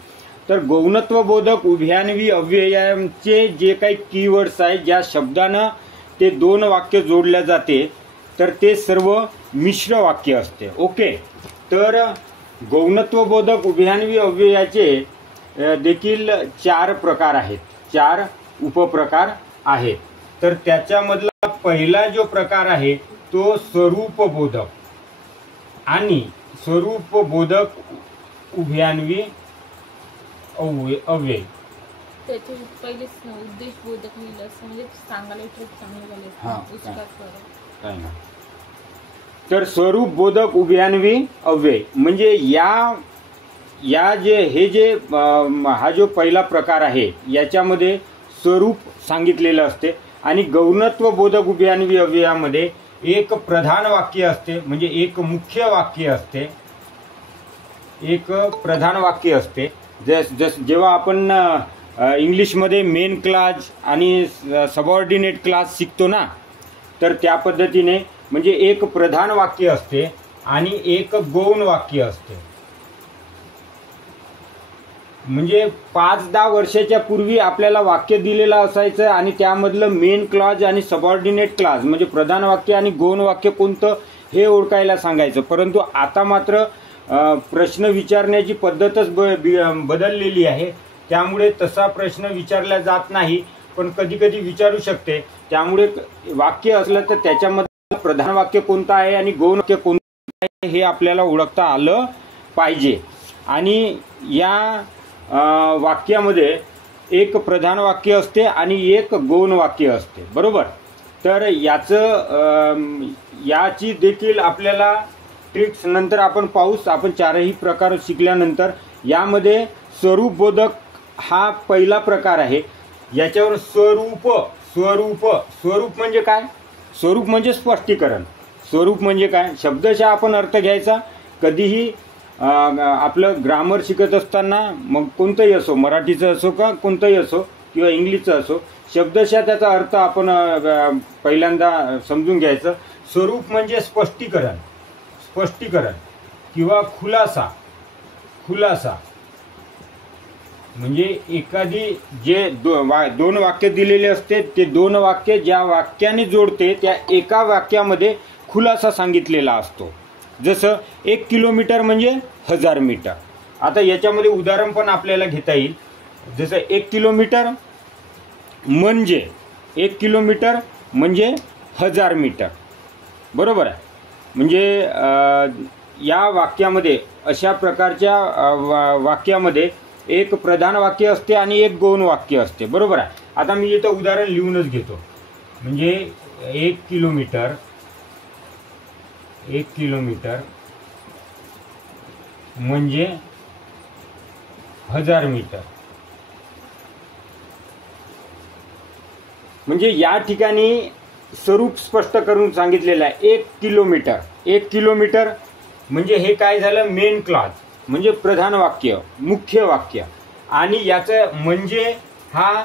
तर गौणत्व बोधक उभयान्वी अव्ययांचे जे काही कीवर्ड्स आहेत, ज्या शब्दानं ते 2 वाक्य जोडल्या जाते, तर ते सर्व मिश्र वाक्य असते. ओके. तर गौणत्व बोधक उभयान्वी अव्ययाचे देखील 4 प्रकार आहेत, 4 उपप्रकार आहेत. तर त्याच्यामधला पहिला जो प्रकार आहे तो स्वरूपबोधक आणि स्वरूपबोधक उभयान्वी अव्यय. त्याचे पहिलेच उद्देशबोधक लिहिलं असं म्हणजे सांगायला ट्रिक चांगली झाली काय ना. तर स्वरूपबोधक उभयान्वी अव्यय म्हणजे या जे हे जे हा जो पहिला प्रकार आहे याच्यामध्ये स्वरूप सांगितलेलं असते आणि गौणत्व बोधक उभयान्वी अव्ययामध्ये एक प्रधान वाक्य असते म्हणजे एक मुख्य वाक्य असते, एक प्रधान वाक्य असते. जेव्हा आपण इंग्लिशमध्ये मेन क्लास आणि सबऑर्डिनेट क्लास शिकतो ना, तर त्या पद्धतीने म्हणजे एक प्रधान वाक्य असते आणि एक गौण वाक्य असते. म्हणजे 5-10 वर्षाच्या पूर्वी आपल्याला वाक्य दिलेलं असायचं आणि त्यामधलं मेन क्लॉज आणि सबऑर्डिनेट क्लॉज म्हणजे प्रधान वाक्य आणि गौण वाक्य कोणतं हे ओळखायला सांगायचं. परंतु आता मात्र प्रश्न विचारण्याची पद्धतच बदललेली आहे, त्यामुळे तसा प्रश्न विचारला जात नाही, पण कधी कधी विचारू शकते. त्यामुळे वाक्य असलं तर त्याच्यामध्ये प्रधान वाक्य कोणतं आहे आणि गौण वाक्य कोणतं आहे हे आपल्याला ओळखता आलं पाहिजे. आणि या वाक्यामध्ये एक प्रधान वाक्य असते आणि एक गौण वाक्य असते, बरोबर. तर याची देखील आपल्याला ट्रिक्स नंतर आपण पाहूच. आपण चारही प्रकार शिकल्यानंतर यामध्ये स्वरूपबोधक हा पहिला प्रकार आहे. याच्यावर स्वरूप म्हणजे काय? स्वरूप म्हणजे स्पष्टीकरण. स्वरूप म्हणजे काय? शब्दशः आपण अर्थ घ्यायचा. कधीही आपलं ग्रामर शिकत असताना मग कोणतंही असो, मराठीचं असो का कोणतंही असो किंवा इंग्लिशचं असो, शब्दशः त्याचा अर्थ आपण पहिल्यांदा समजून घ्यायचं. स्वरूप म्हणजे स्पष्टीकरण किंवा खुलासा म्हणजे एखादी जे दोन वाक्य दिलेले असते ते दोन वाक्य ज्या वाक्याने जोडते त्या एका वाक्यामध्ये खुलासा सांगितलेला असतो. जसं 1 किलोमीटर म्हणजे 1000 मीटर. आता याच्यामध्ये उदाहरण पण आपल्याला घेता येईल. जसं 1 किलोमीटर म्हणजे 1 किलोमीटर म्हणजे 1000 मीटर, बरोबर आहे. म्हणजे या वाक्यामध्ये अशा प्रकारच्या वाक्यामध्ये एक प्रधान वाक्य असते आणि एक गौण वाक्य असते, बरोबर आहे. आता मी इथं उदाहरण लिहूनच घेतो. म्हणजे 1 किलोमीटर म्हणजे 1000 मीटर. म्हणजे या ठिकाणी स्वरूप स्पष्ट करून सांगितलेलं आहे. 1 किलोमीटर म्हणजे हे काय झालं? मेन क्लॉज म्हणजे प्रधान वाक्य, मुख्य वाक्य. आणि याचं म्हणजे हा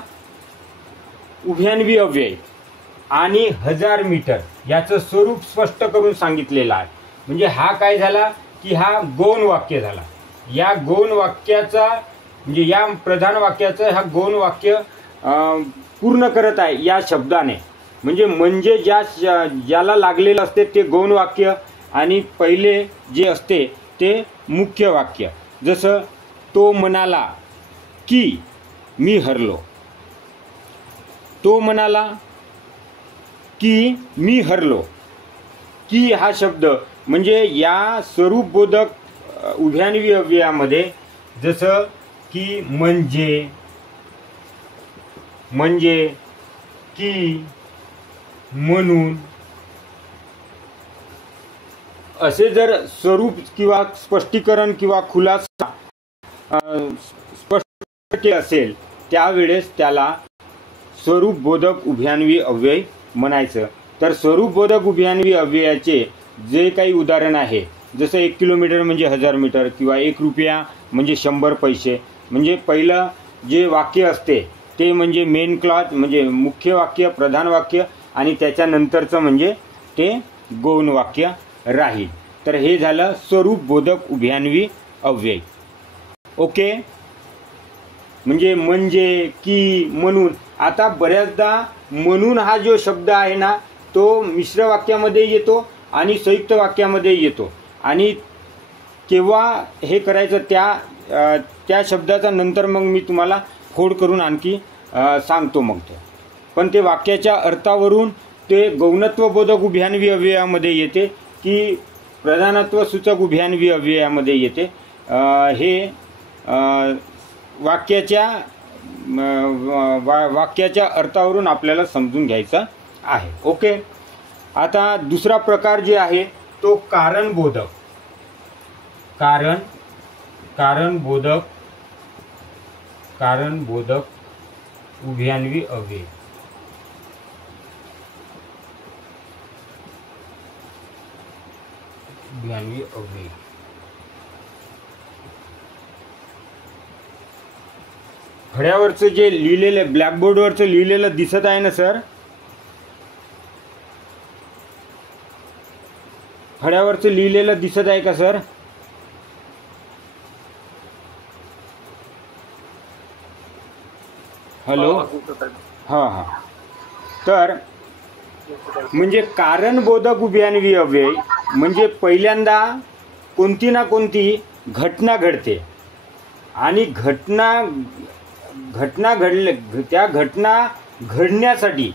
उभयान्वी अव्यय आणि 1000 मीटर याचं स्वरूप स्पष्ट करून सांगितलेलं आहे. म्हणजे हा काय झाला की हा गौण वाक्य झाला. या गौण वाक्याचा म्हणजे या प्रधान वाक्याचं हा गौण वाक्य पूर्ण करत आहे या शब्दाने. म्हणजे ज्याला लागलेलं असते ते गौण वाक्य आणि पहिले जे असते ते मुख्य वाक्य. जसं तो म्हणाला की मी हरलो. तो म्हणाला की मी हरलो. की हा शब्द म्हणजे या स्वरूपबोधक उभयान्वी अव्ययामध्ये जसं की म्हणजे की म्हणून असे जर स्वरूप किंवा स्पष्टीकरण किंवा खुलासा स्पष्ट असेल त्यावेळेस त्याला स्वरूपबोधक उभयान्वी अव्यय म्हणायचं. तर स्वरूपबोधक उभयान्वी अव्ययाचे जे काही उदाहरण आहे जसं 1 किलोमीटर म्हणजे 1000 मीटर किंवा 1 रुपया म्हणजे 100 पैसे. म्हणजे पहिलं जे वाक्य असते ते म्हणजे मेन क्लॉज म्हणजे मुख्य वाक्य, प्रधान वाक्य आणि त्याच्यानंतरचं म्हणजे ते गौण वाक्य राहील. तर हे झालं स्वरूपबोधक उभयान्वी अव्यय. ओके. म्हणजे की म्हणून. आता बऱ्याचदा म्हणून हा जो शब्द आहे ना तो मिश्र वाक्यामध्ये येतो आणि संयुक्त वाक्यामध्ये येतो. आणि केव्हा हे करायचं त्या शब्दाचा नंतर मग मी तुम्हाला फोड करून आणखी सांगतो मग ते. पण ते वाक्याच्या अर्थावरून ते गौणत्व बोधक उभयान्वी अव्ययामध्ये येते की प्रधानत्व सूचक उभयान्वी अव्ययामध्ये येते, हे वाक्याच्या अर्थावरून आपल्याला समजून घ्यायचं आहे. ओके. आता दुसरा प्रकार जे आहे तो कारणबोधक. कारणबोधक उभयान्वी अव्यय. फळ्यावरचं जे लिहिलेलं ब्लॅकबोर्डवरचं लिहिलेलं दिसत आहे ना सर, फळ्यावरचं लिहिलेलं दिसत आहे का सर? हॅलो. हां. तर म्हणजे कारणबोधक उभयान्वी अव्यय म्हणजे पहिल्यांदा कोणती ना कोणती घटना घडते आणि त्या घटना घडण्यासाठी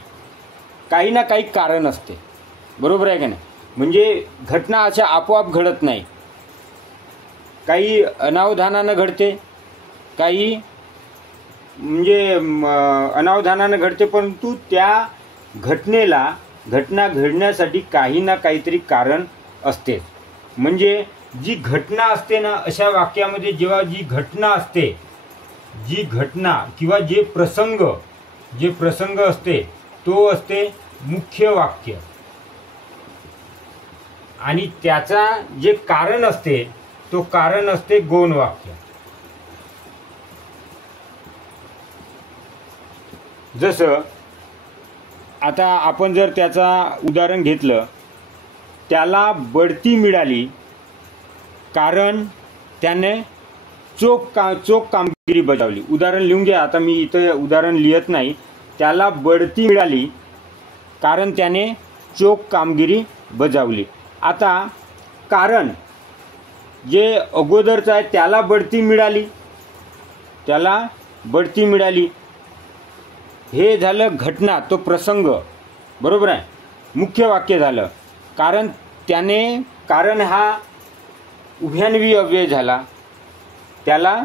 काही ना काही कारण असते. बरोबर आहे का नाही? म्हणजे घटना अशा आपोआप घडत नाही, काही अनावधानानं घडते, काही म्हणजे अनावधानानं घडते, परंतु त्या घटना घडण्यासाठी काही ना काहीतरी कारण असते. म्हणजे जी घटना असते ना, अशा वाक्यामध्ये जेव्हा जी घटना असते, जी घटना किंवा जे प्रसंग असते तो असते मुख्य वाक्य आणि त्याचा जे कारण असते तो कारण असते गौण वाक्य. जसं आता आपण जर त्याचा उदाहरण घेतलं, त्याला बढती मिळाली कारण त्याने चोख कामगिरी बजावली. उदाहरण लिहून घ्या. आता मी इथं उदाहरण लिहित नाही. त्याला बढती मिळाली कारण त्याने चोख कामगिरी बजावली. आता कारण जे अगोदरचं आहे त्याला बढती मिळाली हे झालं घटना, तो प्रसंग. बरोबर आहे. मुख्य वाक्य झालं. कारण हा उभयान्वी अव्यय झाला. त्याला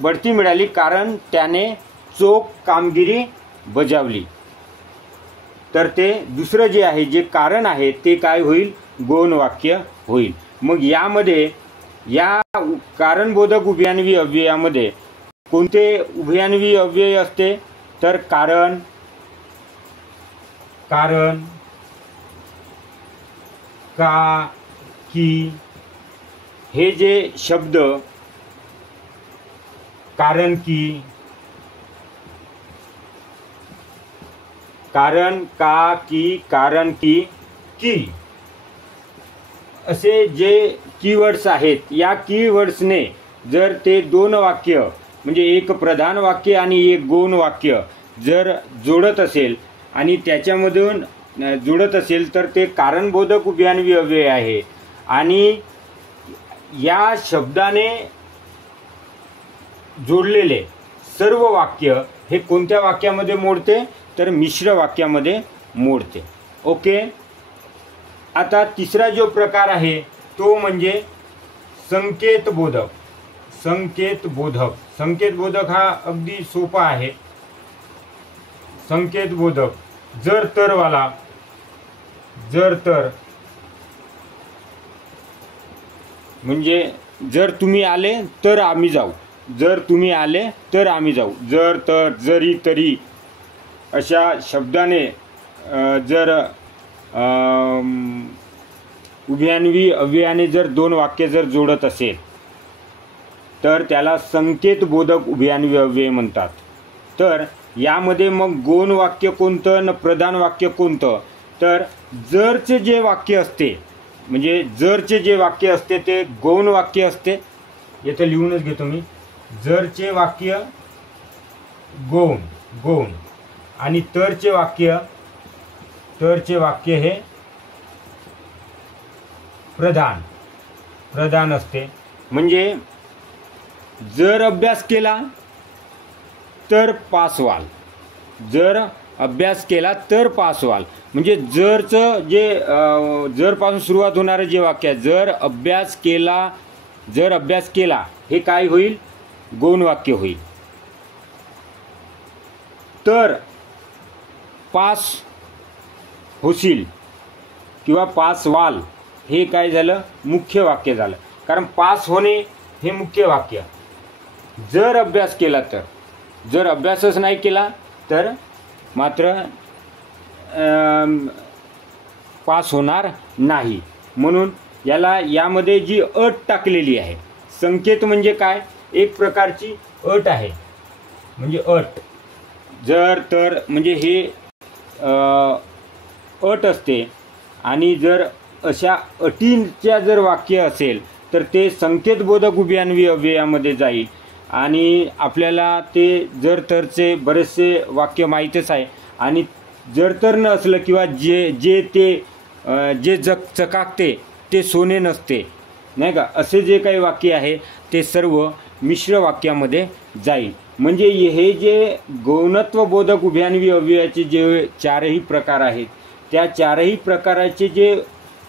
बढती मिळाली कारण त्याने चोख कामगिरी बजावली. तर ते दुसरं जे आहे, जे कारण आहे ते काय होईल? गौण वाक्य होईल. मग यामध्ये या कारणबोधक उभयान्वी अव्ययामध्ये कोणते उभयान्वी अव्यय असते? तर कारण, का, की हे जे शब्द कारण, का, की असे जे कीवर्ड्स आहेत, या कीवर्ड्सने जर ते दोन वाक्य म्हणजे एक प्रधान वाक्य आणि एक गौण वाक्य जर जोडत असेल आणि त्याच्यामधून जोडत असेल तर ते कारणबोधक उभयान्वी अव्यय आहे. आणि या शब्दाने जोडलेले सर्व वाक्य हे कोणत्या वाक्यामध्ये मोडते? तर मिश्र वाक्यामध्ये मोडते. ओके. आता तिसरा जो प्रकार आहे तो म्हणजे संकेतबोधक. संकेतबोधक हा अगदी सोपा आहे. संकेतबोधक जर तर म्हणजे जर तुम्ही आले तर आम्ही जाऊ, जर तुम्ही आले तर आम्ही जाऊ, जर, तर, जरी, तरी अशा शब्दाने जर उभयान्वी अव्ययाने जर दोन वाक्य जर जोडत असेल तर त्याला संकेतबोधक उभयान्वी अव्यय म्हणतात. तर यामध्ये मग गौण वाक्य कोणतं न प्रधान वाक्य कोणतं? तर जरचे जे वाक्य असते, म्हणजे जरचे जे वाक्य असते ते गौण वाक्य असते. येथे लिहूनच घेतो मी. जरचे वाक्य गौण आणि तरचे वाक्य हे प्रधान असते. म्हणजे जर अभ्यास केला तर पास व्हाल, जर अभ्यास केला तर पास व्हाल. म्हणजे जरचं जे जरपासून सुरुवात होणारं जे वाक्य आहे, जर अभ्यास केला हे काय होईल? गौण वाक्य होईल. तर पास होशील किंवा पास व्हाल हे काय झालं? मुख्य वाक्य झालं. कारण पास होणे हे मुख्य वाक्य. जर अभ्यास केला तर, जर अभ्यासच नाही केला तर मात्र पास होणार नाही. म्हणून यामध्ये जी अट टाकलेली आहे, संकेत म्हणजे काय? एक प्रकारची अट आहे. म्हणजे अट, जर तर म्हणजे हे अट असते. आणि जर अशा अटींच्या जर वाक्य असेल तर ते संकेतबोधक उभयान्वी अव्ययामध्ये जाईल. आणि आपल्याला ते जर तरचे बरेचसे वाक्य माहीतच आहे. आणि जर तर न असलं किंवा जे चकाकते ते सोने नसते, नाही का, असे जे काही वाक्य आहे ते सर्व मिश्र वाक्यामध्ये जाईल. म्हणजे हे जे गौणत्वबोधक उभयान्वी अव्ययाचे जे चारही प्रकार आहेत, त्या चारही प्रकाराचे जे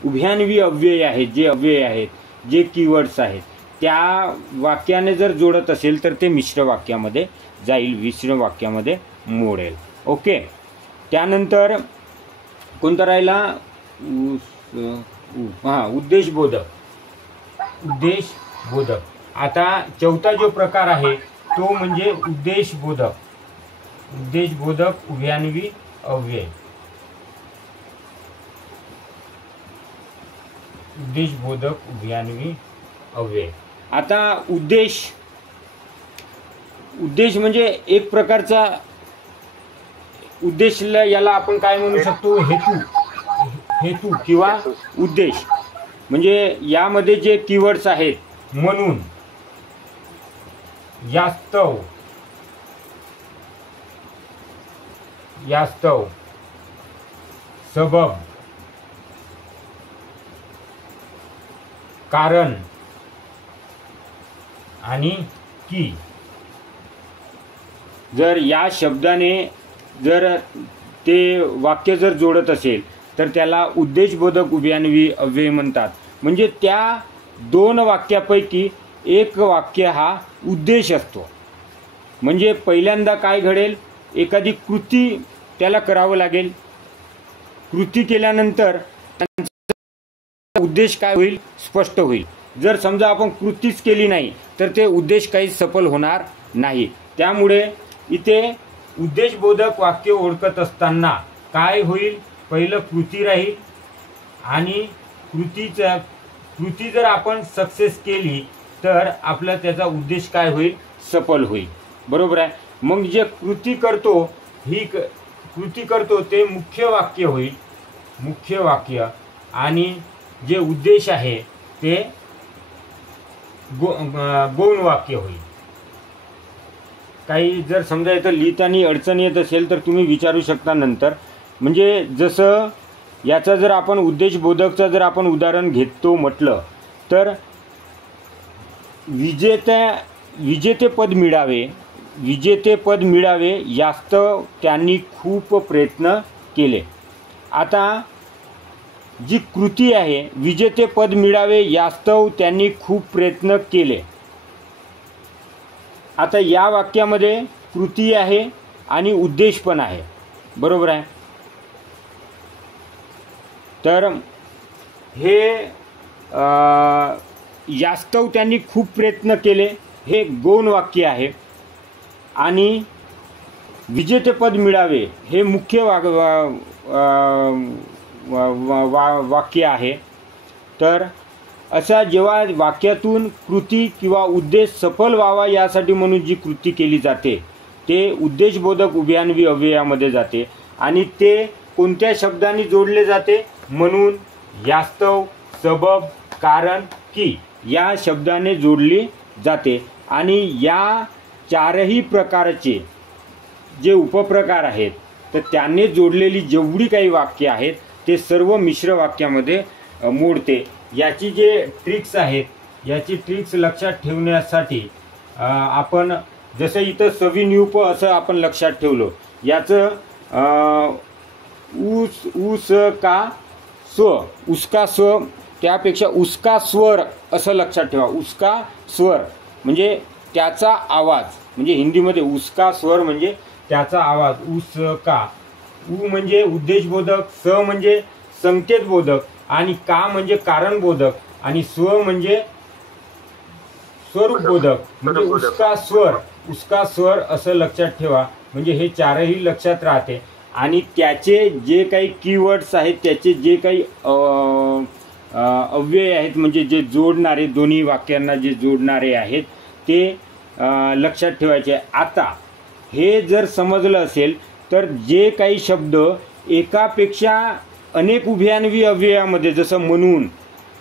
उभयान्वी अव्यय आहेत, जे अव्यय आहेत, जे कीवर्ड्स आहेत, त्या वाक्याने जर जोडत असेल तर ते मिश्र वाक्यामध्ये जाईल, मिश्र वाक्यामध्ये मोडेल. ओके. त्यानंतर कोणता राहिला? उद्देशबोधक. उद्देशबोधक. आता चौथा जो प्रकार आहे तो म्हणजे उद्देशबोधक. उद्देशबोधक उभयान्वी अव्यय. उद्देशबोधक उभयान्वी अव्यय. आता उद्देश म्हणजे एक प्रकारचा उद्देश, याला आपण काय म्हणू शकतो? हेतू किंवा उद्देश. म्हणजे यामध्ये जे कीवर्ड्स आहेत, म्हणून, यास्तव, सबब, कारण आणि की, जर या शब्दाने जर ते वाक्य जर जोडत असेल तर त्याला उद्देशबोधक उभयान्वी अव्यय म्हणतात. म्हणजे त्या दोन वाक्यापैकी एक वाक्य हा उद्देश असतो. म्हणजे पहिल्यांदा काय घडेल? एखादी कृती त्याला करावं लागेल. कृती केल्यानंतर उद्देश काय होईल? स्पष्ट होईल. जर समजा आपण कृतीच केली नाही तर ते उद्देश काही सफल होणार नाही. त्यामुळे इथे उद्देशबोधक वाक्य ओळखत असताना काय होईल? पहिलं कृती राहील आणि कृती जर आपण सक्सेस केली तर आपला त्याचा उद्देश काय होईल? सफल होईल. बरोबर आहे. मग जे कृती करतो ते मुख्य वाक्य होईल, मुख्य वाक्य. आणि जे उद्देश आहे ते गौण वाक्य होईल. काही जर समजा इथं लिहिताना अडचण येत असेल तर तुम्ही विचारू शकता नंतर. म्हणजे जसं याचा जर आपण उद्देशबोधकचं जर आपण उदाहरण घेतो म्हटलं तर विजेतेपद मिळावे यास्तव त्यांनी खूप प्रयत्न केले. आता जी कृती आहे, विजेतेपद मिळावे यास्तव त्यांनी खूप प्रयत्न केले. आता या वाक्यामध्ये कृती आहे आणि उद्देश पण आहे. बरोबर आहे. तर हे यास्तव त्यांनी खूप प्रयत्न केले हे गौण वाक्य आहे. आणि विजेतेपद मिळावे हे मुख्य वाक्य आहे. तर अशा जेव्हा वाक्यातून कृती किंवा उद्देश सफल व्हावा यासाठी म्हणून जी कृती केली जाते ते उद्देशबोधक उभयान्वी अव्ययामध्ये जाते. आणि ते कोणत्या शब्दांनी जोडले जाते? म्हणून, यास्तव, सबब, कारण, की या शब्दाने जोडली जाते. आणि या चारही प्रकारचे जे उपप्रकार आहेत तर त्यांनी जोडलेली जेवढी काही वाक्य आहेत ते सर्व मिश्र वाक्यामध्ये मोडते. याची जे ट्रिक्स आहेत, याची ट्रिक्स लक्षात ठेवण्यासाठी आपण जसं इथं सविनियुप असं आपण लक्षात ठेवलं, याचं ऊस ऊस का स्व, उसका स्व, त्यापेक्षा उसका स्वर असं लक्षात ठेवा. उसका स्वर म्हणजे त्याचा आवाज, म्हणजे हिंदीमध्ये उसका स्वर म्हणजे त्याचा आवाज. उसका, उ म्हणजे उद्देशबोधक, स म्हणजे संकेतबोधक आणि का म्हणजे कारणबोधक आणि स्व म्हणजे स्वरूपबोधक. म्हणजे उसका स्वर, उसका स्वर असं लक्षात ठेवा. म्हणजे हे चारही लक्षात राहते. आणि त्याचे जे काही कीवर्ड्स आहेत, त्याचे जे काही अव्यय आहेत, म्हणजे जे जोडणारे, दोन्ही वाक्यांना जे जोडणारे आहेत ते लक्षात ठेवायचे. आता हे जर समजलं असेल तर जे काही शब्द एकापेक्षा अनेक उभयान्वी अव्ययामध्ये, जसं म्हणून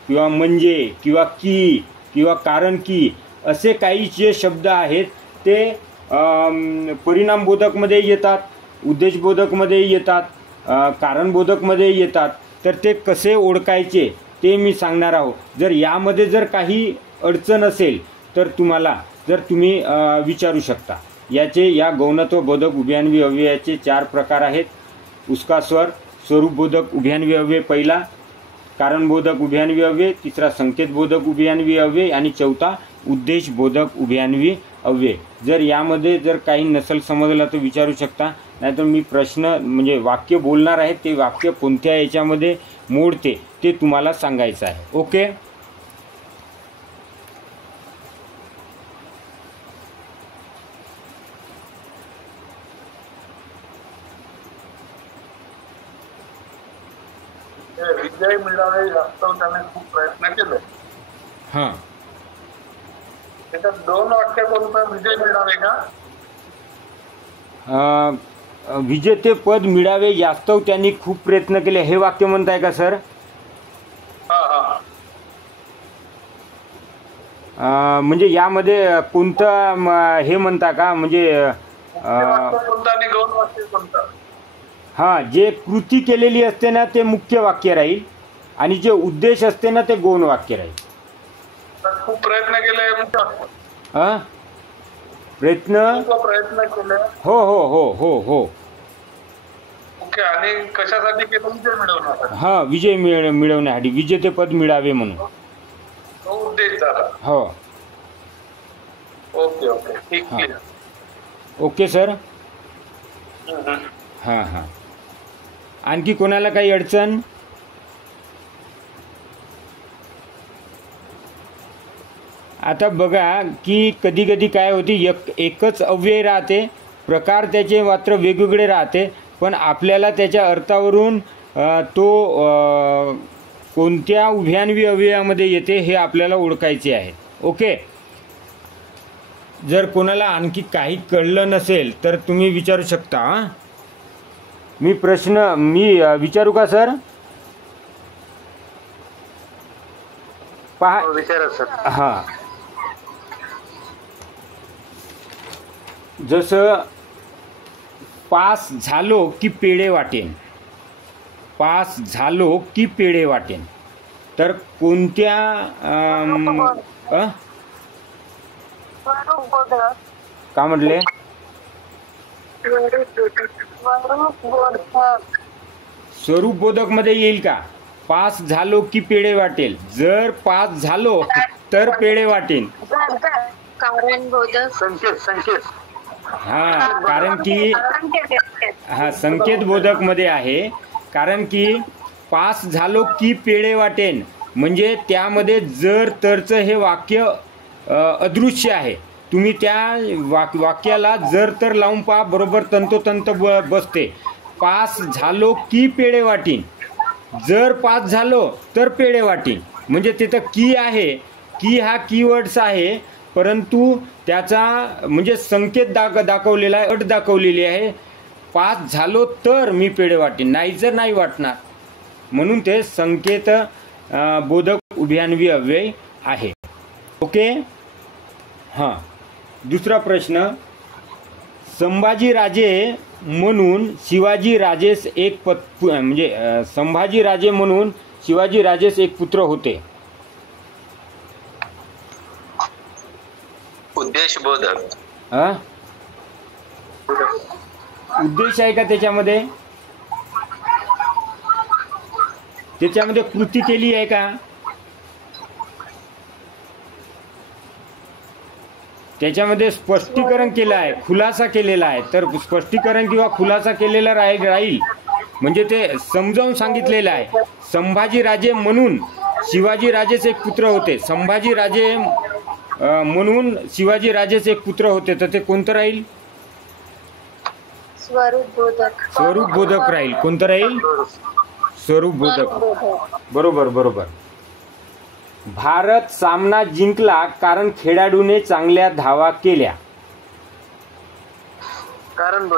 किंवा म्हणजे किंवा की किंवा कारण की, असे काही जे शब्द आहेत ते परिणामबोधकमध्ये येतात, उद्देशबोधकमध्ये येतात, कारणबोधकमध्ये येतात. तर ते कसे ओळखायचे ते मी सांगणार आहोत. जर यामध्ये जर काही अडचण असेल तर तुम्ही विचारू शकता. या गौणत्व बोधक उभयान्वी अव्ययाचे 4 प्रकार आहेत. उसका स्वर, स्वरूपबोधक उभयान्वी अव्यय पहिला, कारणबोधक उभयान्वी अव्यय, तिसरा संकेतबोधक उभयान्वी अव्यय आणि चौथा उद्देशबोधक उभयान्वी अव्यय. जर यामध्ये जर काही नसेल समजलं तर विचारू शकता. नाहीतर मी प्रश्न म्हणजे वाक्य बोलणार आहे, ते वाक्य कोणत्या याच्यामध्ये मोडते ते तुम्हाला सांगायचं आहे. ओके. विजय मिळावे वास्तव त्याने खूप प्रयत्न केले. हां, त्याच्यात 2 वाक्य कोणतं विजय मिळावे का? विजेते पद मिळावे यास्तव त्यांनी खूप प्रयत्न केले, हे वाक्य म्हणताय का सर? हा हा. म्हणजे यामध्ये कोणतं हे म्हणता का? म्हणजे वाक्य कोणतं आणि 2 वाक्य कोणतं? हां, जे कृती केलेली असते ना ते मुख्य वाक्य राहील आणि जे उद्देश असते ना ते गौण वाक्य राहील. तर खूप प्रयत्न केले. प्रयत्न केले. हो हो हो हो हो. ओके. आणि कशासाठी केलं? विजय मिळवण्यासाठी. हां, विजय मिळवण्यासाठी, विजेते पद मिळावे म्हणून. तो उद्देश झाला. हो. Okay okay. ठीक आहे. Okay sir. हां हां. आणखी कोणाला काही अडचण? आता बघा की कधी कधी काय होते, एकच अव्यय राहते, प्रकार त्याचे मात्र वेगवेगळे राहते, पण आपल्याला त्याच्या अर्थावरून तो कोणत्या उभयान्वी अव्ययामध्ये येते हे आपल्याला ओळखायचे आहे. ओके. जर कोणाला आणखी काही कळलं नसेल तर तुम्ही विचारू शकता. मी विचारू का सर? पहा. विचारा सर. हां, जसं पास झालो की पेढे वाटेन, पास झालो की पेढे वाटेन, तर कोणत्या का म्हटले? स्वरूपबोधक मध्ये येईल का? पास झालो की पेढे वाटेल. जर पास झालो तर पेढे वाटेन. कारणबोधक. संकेत. हा, कारण की हा संकेत बोधक मध्ये आहे. कारण की पास झालो की पेढे वाटेन म्हणजे त्यामध्ये जर तरचं हे वाक्य अदृश्य आहे. तुम्ही त्या वाक्याला जर तर लावून पहा, बरोबर तंतोतंत बसते. पास झालो की पेढे वाटीन, जर पास झालो तर पेढे वाटीन. म्हणजे तिथं की आहे, की हा कीवर्ड्स आहे, परंतु त्याचा म्हणजे संकेत दाखवलेला आहे, अट दाखवलेली आहे. पास झालो तर मी पेढे वाटीन, नाही जर नाही वाटणार. म्हणून ते संकेत बोधक उभयान्वी अव्यय आहे. ओके. हां, दुसरा प्रश्न. संभाजीराजे म्हणून शिवाजी राजेस एक म्हणजे संभाजीराजे म्हणून शिवाजी राजेस एक पुत्र होते. उद्देशबोधक. उद्देश आहे का त्याच्यामध्ये? त्याच्यामध्ये कृती केली आहे का? त्याच्यामध्ये स्पष्टीकरण केलं आहे, खुलासा केलेला आहे. तर स्पष्टीकरण किंवा खुलासा केलेला राहील म्हणजे ते समजावून सांगितलेलं आहे. संभाजीराजे म्हणून शिवाजीराजेचे एक पुत्र होते. संभाजीराजे म्हणून शिवाजीराजेचे एक पुत्र होते. तर ते कोणतं राहील? स्वरूप बोधक राहील. कोणतं राहील? स्वरूप बोधक. बरोबर बरोबर. भारत सामना जिंकला कारण खेळाडूने चांगल्या धावा केल्या. कारण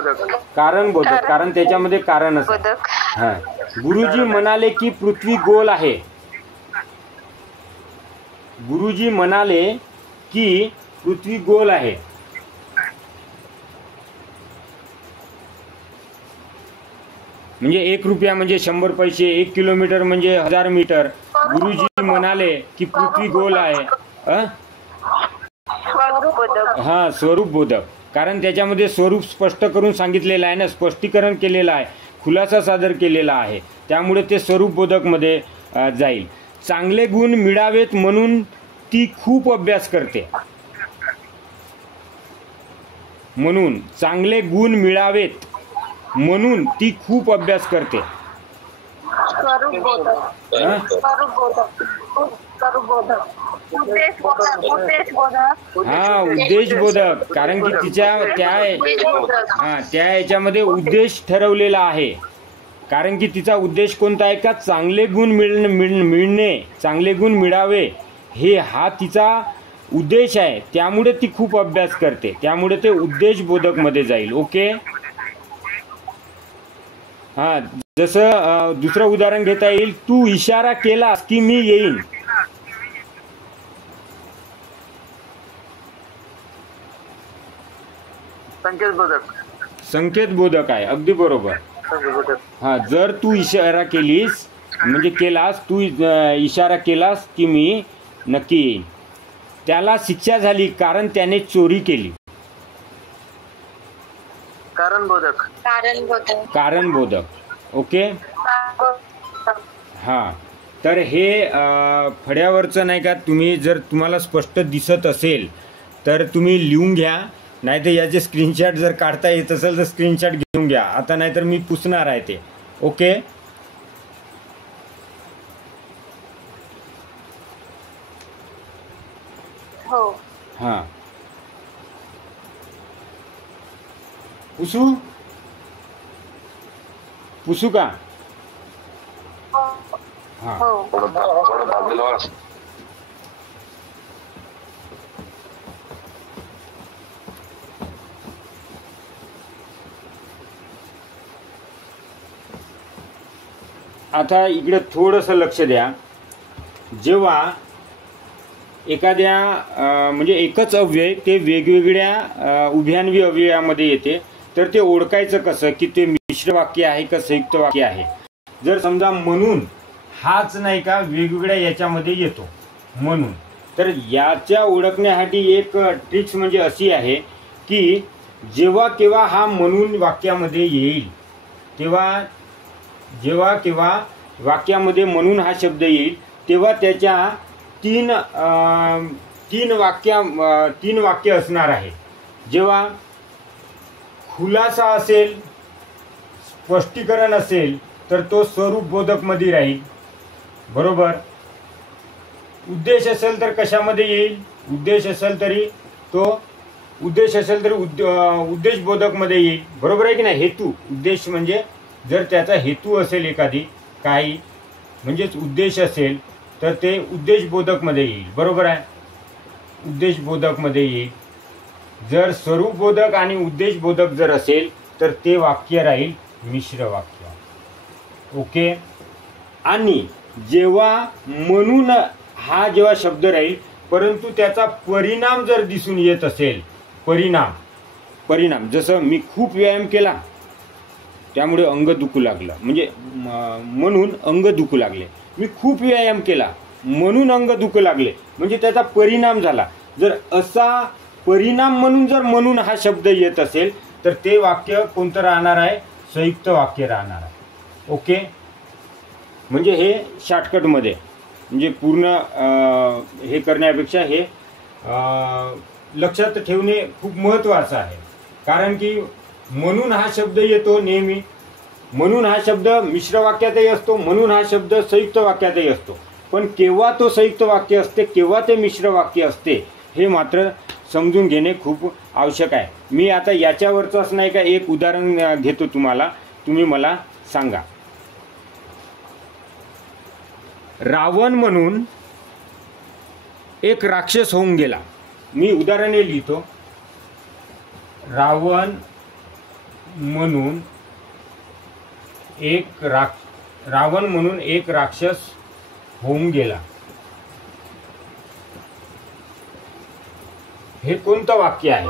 बोधक. कारण त्याच्यामध्ये कारण असतं. हा. गुरुजी म्हणाले की पृथ्वी गोल आहे. गुरुजी म्हणाले की पृथ्वी गोल आहे. म्हणजे 1 रुपया म्हणजे 100 पैसे, 1 किलोमीटर म्हणजे 1000 मीटर. गुरुजी म्हणाले की पृथ्वी गोल आहे. हा, स्वरूप बोधक. कारण त्याच्यामध्ये स्वरूप स्पष्ट करून सांगितलेलं आहे ना, स्पष्टीकरण केलेलं आहे, खुलासा सादर केलेला आहे. त्यामुळे ते स्वरूप बोधक मध्ये जाईल. चांगले गुण मिळावेत म्हणून ती खूप अभ्यास करते. म्हणून चांगले गुण मिळावेत म्हणून ती खूप अभ्यास करते. हा, उद्देश बोधक. कारण की तिच्या त्या याच्यामध्ये उद्देश ठरवलेला आहे. कारण की तिचा उद्देश कोणता आहे का? चांगले गुण मिळणे, चांगले गुण मिळावे हे हा तिचा उद्देश आहे. त्यामुळे ती खूप अभ्यास करते. त्यामुळे ते उद्देश बोधक मध्ये जाईल. ओके. हा, जसं दुसरं उदाहरण घेता येईल. तू इशारा केलास की मी येईन. संकेत बोधक आहे. अगदी बरोबर. हा, जर तू इशारा केलीस म्हणजे केलास, तू इशारा केलास की मी नक्की येईन. त्याला शिक्षा झाली कारण त्याने चोरी केली. कारण बोधक. ओके. हा, तर हे फळ्यावरचं नाही का, तुम्ही जर तुम्हाला स्पष्ट दिसत असेल तर तुम्ही लिहून घ्या. नाही तर याचे स्क्रीनशॉट जर काढता येत असेल तर स्क्रीनशॉट घेऊन घ्या. आता नाहीतर मी पुसणार आहे ते. ओके. हो. हा, पुसू का? हा. आता इकडे थोडंसं लक्ष द्या. जेव्हा एखाद्या म्हणजे एकच अव्यय ते वेगवेगळ्या उभयान्वी अव्ययामध्ये येते, तर ते ओळखायचं कसं की ते मिश्र वाक्य आहे का संयुक्त वाक्य आहे. जर समजा म्हणून हाच नाही का वेगवेगळ्या याच्यामध्ये येतो म्हणून, तर याच्या ओळखण्यासाठी एक ट्रिक्स म्हणजे अशी आहे की जेव्हा केव्हा हा म्हणून वाक्यामध्ये येईल, तेव्हा जेव्हा केव्हा वाक्यामध्ये म्हणून हा शब्द येईल तेव्हा त्याच्या तीन वाक्य असणार आहे. जेव्हा खुलासा असेल, स्पष्टीकरण असेल तर तो स्वरूप बोधक मध्ये राहील. बरोबर. उद्देश असेल तर कशामध्ये येईल? उद्देश असेल तरी उद्देश बोधक मध्ये येईल. बरोबर आहे की नाही? हेतू, उद्देश म्हणजे जर त्याचा हेतू असेल एखादी काही म्हणजेच उद्देश असेल तर ते उद्देश बोधक मध्ये येईल. बरोबर आहे. उद्देश बोधक मध्ये येईल. जर स्वरूप बोधक आणि उद्देश बोधक जर असेल तर ते वाक्य राहील मिश्र वाक्य. ओके. आणि जेव्हा म्हणून हा जेव्हा शब्द राहील परंतु त्याचा परिणाम जर दिसून येत असेल, परिणाम जसं मी खूप व्यायाम केला त्यामुळे अंग दुखू लागलं, म्हणजे म्हणून अंग दुखू लागले. मी खूप व्यायाम केला म्हणून अंग दुखू लागले, म्हणजे त्याचा परिणाम झाला. जर असा परिणाम म्हणून जर म्हणून हा शब्द येत असेल तर ते वाक्य कोणतं राहणार आहे? संयुक्त वाक्य राहणार आहे. ओके, म्हणजे हे शॉर्टकटमध्ये, म्हणजे पूर्ण हे करण्यापेक्षा हे लक्षात ठेवणे खूप महत्त्वाचं आहे. कारण की म्हणून हा शब्द येतो नेहमी, म्हणून हा शब्द मिश्र वाक्यातही असतो, म्हणून हा शब्द संयुक्त वाक्यातही असतो. पण केव्हा तो संयुक्त वाक्य असते, केव्हा ते मिश्र वाक्य असते, हे मात्र समजून घेणे खूप आवश्यक आहे. मी आता याच्यावरचंच नाही का एक उदाहरण घेतो तुम्हाला, तुम्ही मला सांगा. रावण म्हणून एक राक्षस होऊन गेला. मी उदाहरणे लिहितो. रावण म्हणून एक राक्षस होऊन गेला. हे कोणतं वाक्य आहे?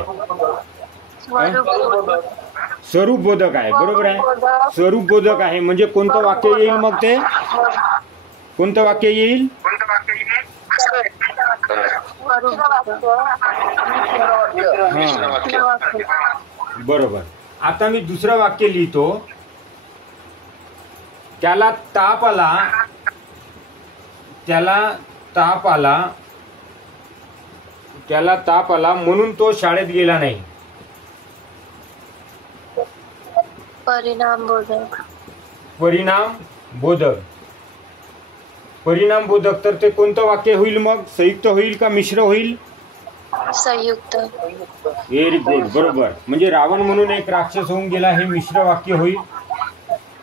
स्वरूपबोधक आहे. बरोबर आहे, स्वरूपबोधक आहे. म्हणजे कोणतं वाक्य येईल मग? ते कोणतं वाक्य येईल? बरोबर. आता मी दुसरं वाक्य लिहितो. त्याला ताप आला म्हणून तो शाळेत गेला नाही. परिणाम बोधक. तर ते कोणतं वाक्य होईल मग? संयुक्त होईल का मिश्र होईल? संयुक्त. व्हेरी गुड, बरोबर. म्हणजे रावण म्हणून एक राक्षस होऊन गेला हे मिश्र वाक्य होईल,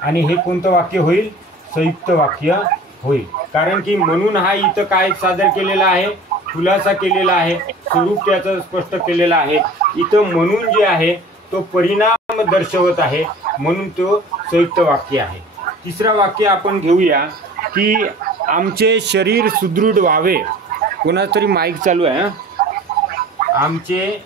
आणि हे कोणतं वाक्य होईल? संयुक्त वाक्य होईल. कारण की म्हणून हा इथं काय सादर केलेला आहे? खुलासा केलेला आहे, स्वरूप त्याचं स्पष्ट केलेलं आहे. इथं म्हणून जे आहे तो परिणाम दर्शवत आहे, म्हणून तो संयुक्त वाक्य आहे. तिसरं वाक्य आपण घेऊया की आमचे शरीर सुदृढ व्हावे. कोणाचं तरी माईक चालू आहे. आमचे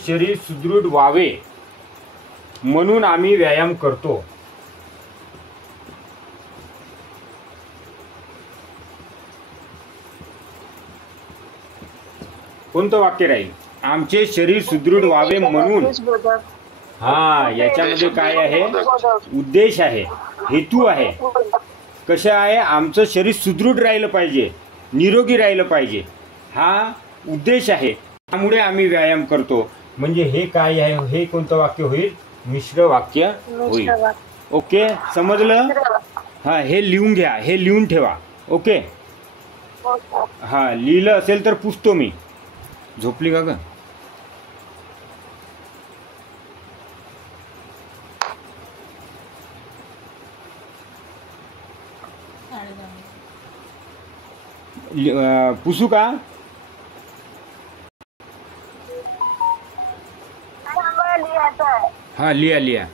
शरीर सुदृढ व्हावे म्हणून आम्ही व्यायाम करतो. कोणतं वाक्य राहील? आमचे शरीर सुदृढ व्हावे म्हणून. हा, याच्यामध्ये काय आहे? उद्देश आहे, हेतू आहे. कशा आहे? आमचं शरीर सुदृढ राहिलं पाहिजे, निरोगी राहिलं पाहिजे, हा उद्देश आहे. त्यामुळे आम्ही व्यायाम करतो. म्हणजे हे काय आहे? हे कोणतं वाक्य होईल? मिश्र वाक्य होईल. ओके, समजलं? हा, हे लिहून घ्या, हे लिहून ठेवा. ओके, हा, लिहिलं असेल तर पुसतो मी. झोपली का ग? पुसू का? हा, लिया.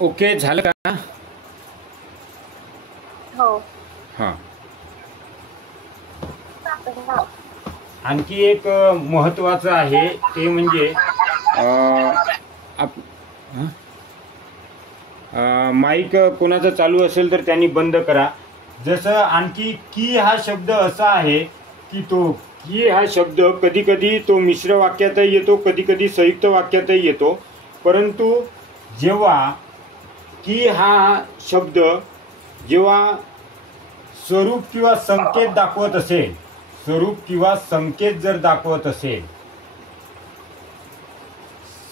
ओके, झालं का? हो. हां, आणखी एक महत्त्वाचं आहे ते म्हणजे माईक कोणाचा चालू असेल तर त्यांनी बंद करा. जसं आणखी की हा शब्द असा आहे की तो की हा शब्द कधी कधी तो मिश्र वाक्यातही येतो, कधी कधी संयुक्त वाक्यातही येतो. परंतु जेव्हा की हा शब्द जेव्हा स्वरूप किंवा संकेत दाखवत असेल, स्वरूप किंवा संकेत जर दाखवत असेल,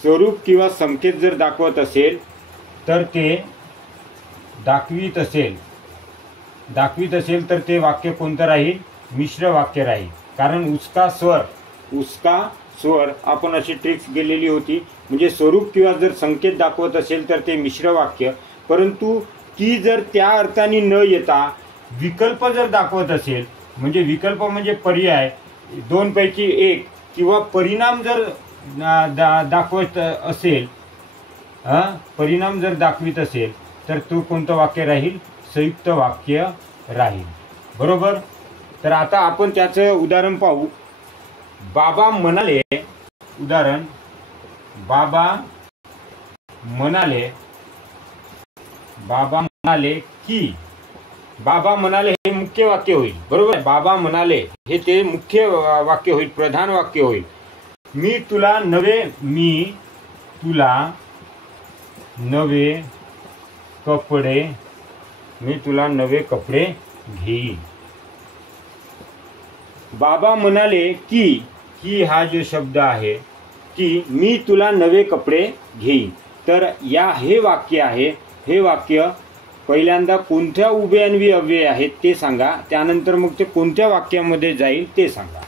स्वरूप किंवा संकेत जर दाखवत असेल तर ते दाखवीत असेल तर ते वाक्य कोणतं राहील? मिश्र वाक्य राहील. कारण उसका स्वर आपण अशी ट्रिक्स गेलेली होती. म्हणजे स्वरूप किंवा जर संकेत दाखवत असेल तर ते मिश्र वाक्य. परंतु की जर त्या अर्थाने न येता विकल्प जर दाखवत असेल, म्हणजे विकल्प म्हणजे पर्याय, दोनपैकी एक किंवा परिणाम जर दाखवत असेल, परिणाम जर दाखवित असेल तर तो कोणतं वाक्य राहील? संयुक्त वाक्य राहील. बरोबर. तर आता आपण त्याचं उदाहरण पाहू. बाबा म्हणाले, उदाहरण, बाबा म्हणाले की, बाबा म्हणाले हे मुख्य वाक्य होईल. बरोबर. बाबा म्हणाले हे ते मुख्य वाक्य होईल, प्रधान वाक्य होईल. मी तुला नवे कपडे घेईन. बाबा म्हणाले की हा जो शब्द आहे की मी तुला नवे कपडे घेईन. तर हे वाक्य आहे. हे वाक्य पहिल्यांदा कोणत्या उभयन्वी अव्यय आहेत ते सांगा, त्यानंतर मग ते कोणत्या वाक्यामध्ये जाईल ते सांगा.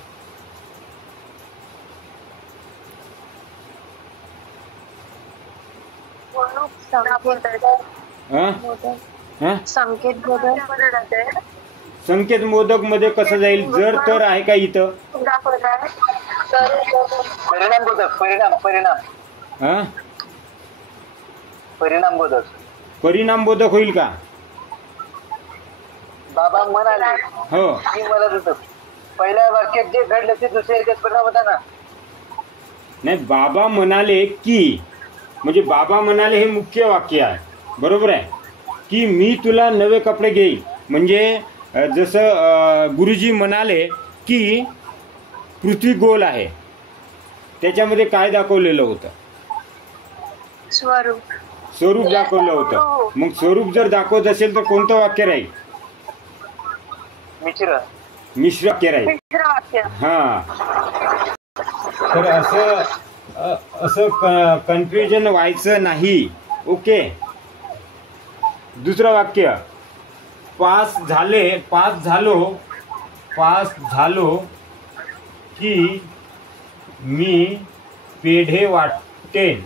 संकेत मोदक मध्ये कसं जाईल? जर तर आहे का इथं? परिणाम बोधक होईल का? बाबा म्हणाले हो. की मला देतो. पहिल्या वाक्यात जे घडलं ते दुसऱ्या याच्यात परिणाम होता ना. नाही, बाबा म्हणाले की म्हणजे बाबा म्हणाले हे मुख्य वाक्य आहे. बरोबर आहे. की मी तुला नवे कपडे घेईन म्हणजे जसं गुरुजी म्हणाले की पृथ्वी गोल आहे, त्याच्यामध्ये काय दाखवलेलं होतं? स्वरूप दाखवलं होतं. मग स्वरूप जर दाखवत असेल तर कोणतं वाक्य राहील? मिश्र वाक्य राहील. हा. तर असं कन्फ्युजन व्हायचं नाही. ओके. दुसरं वाक्य, पास झालो की मी पेढे वाटेन.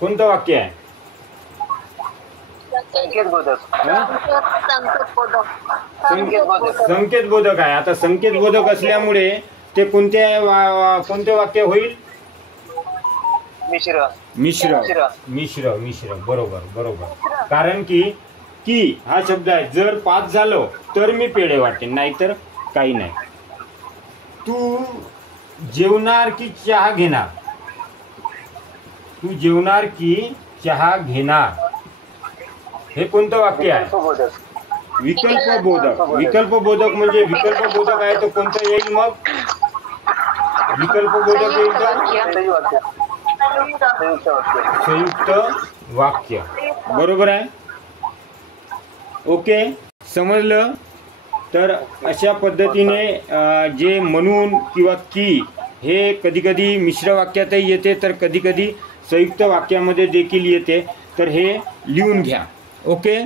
कोणतं वाक्य आहे? संकेत बोधक आहे. आता संकेत बोधक असल्यामुळे ते कोणते वाक्य होईल? मिश्र. बरोबर. कारण की हा शब्द आहे. जर पास झालो तर मी पेढे वाटेन, नाहीतर काही नाही. तू जेवणार की चहा घेणार? तू जेवणार की चहा घेणार हे कोणतं वाक्य आहे? विकल्प बोधक म्हणजे विकल्प बोधक आहे तो कोणतं येईल? मग विकल्प बोधक येईल तर संयुक्त वाक्य. बरोबर आहे. ओके. समजलं. तर अशा पद्धतीने जे म्हणून किंवा की हे कधी मिश्र वाक्यातही येते तर कधी संयुक्त वाक्यामध्ये देखील येते. तर हे लिहून घ्या. ओके.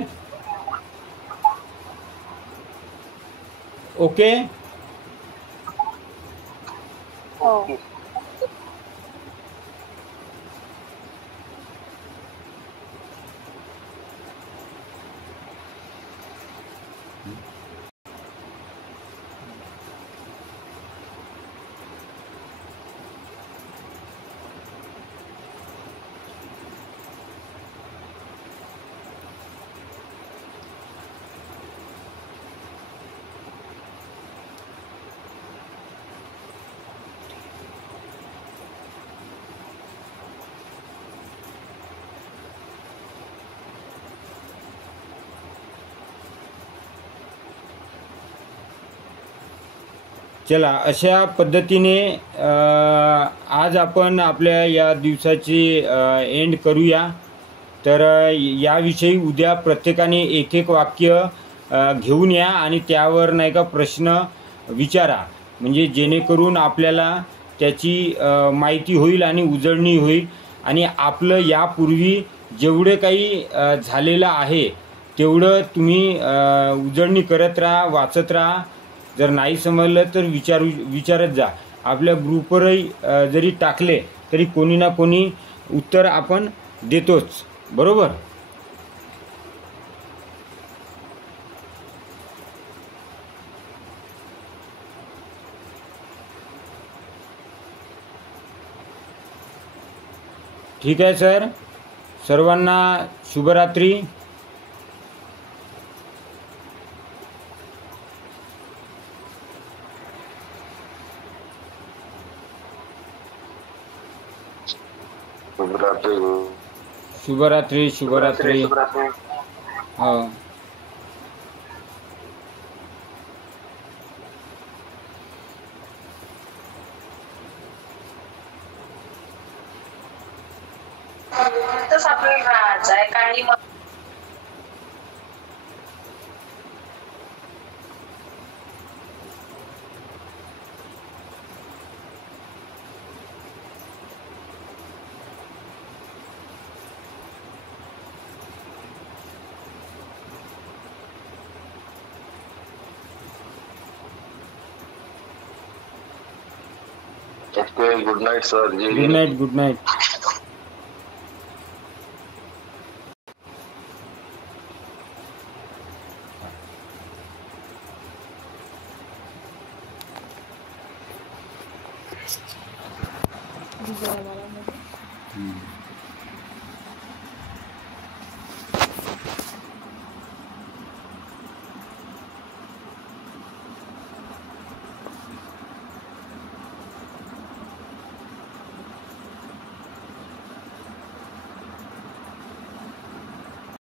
चला, अशा पद्धतीने आज आपण आपल्या या दिवसाची एंड करूया. तर याविषयी उद्या प्रत्येकाने एक एक वाक्य घेऊन या आणि त्यावर नाही का प्रश्न विचारा, म्हणजे जेणेकरून आपल्याला त्याची माहिती होईल आणि उजळणी होईल. आणि आपलं यापूर्वी जेवढे काही झालेलं आहे तेवढं तुम्ही उजळणी करत राहा, वाचत राहा. जर नाही समजलं तर विचारत जा. आपल्या ग्रुपवरही जरी टाकले तरी कोणी ना कोणी उत्तर आपण देतोच, बरोबर. ठीक आहे सर, सर्वांना शुभरात्री. शुभरात्री. शुभरात्री. हो. Okay, good night, sir. Good night. Good night. मला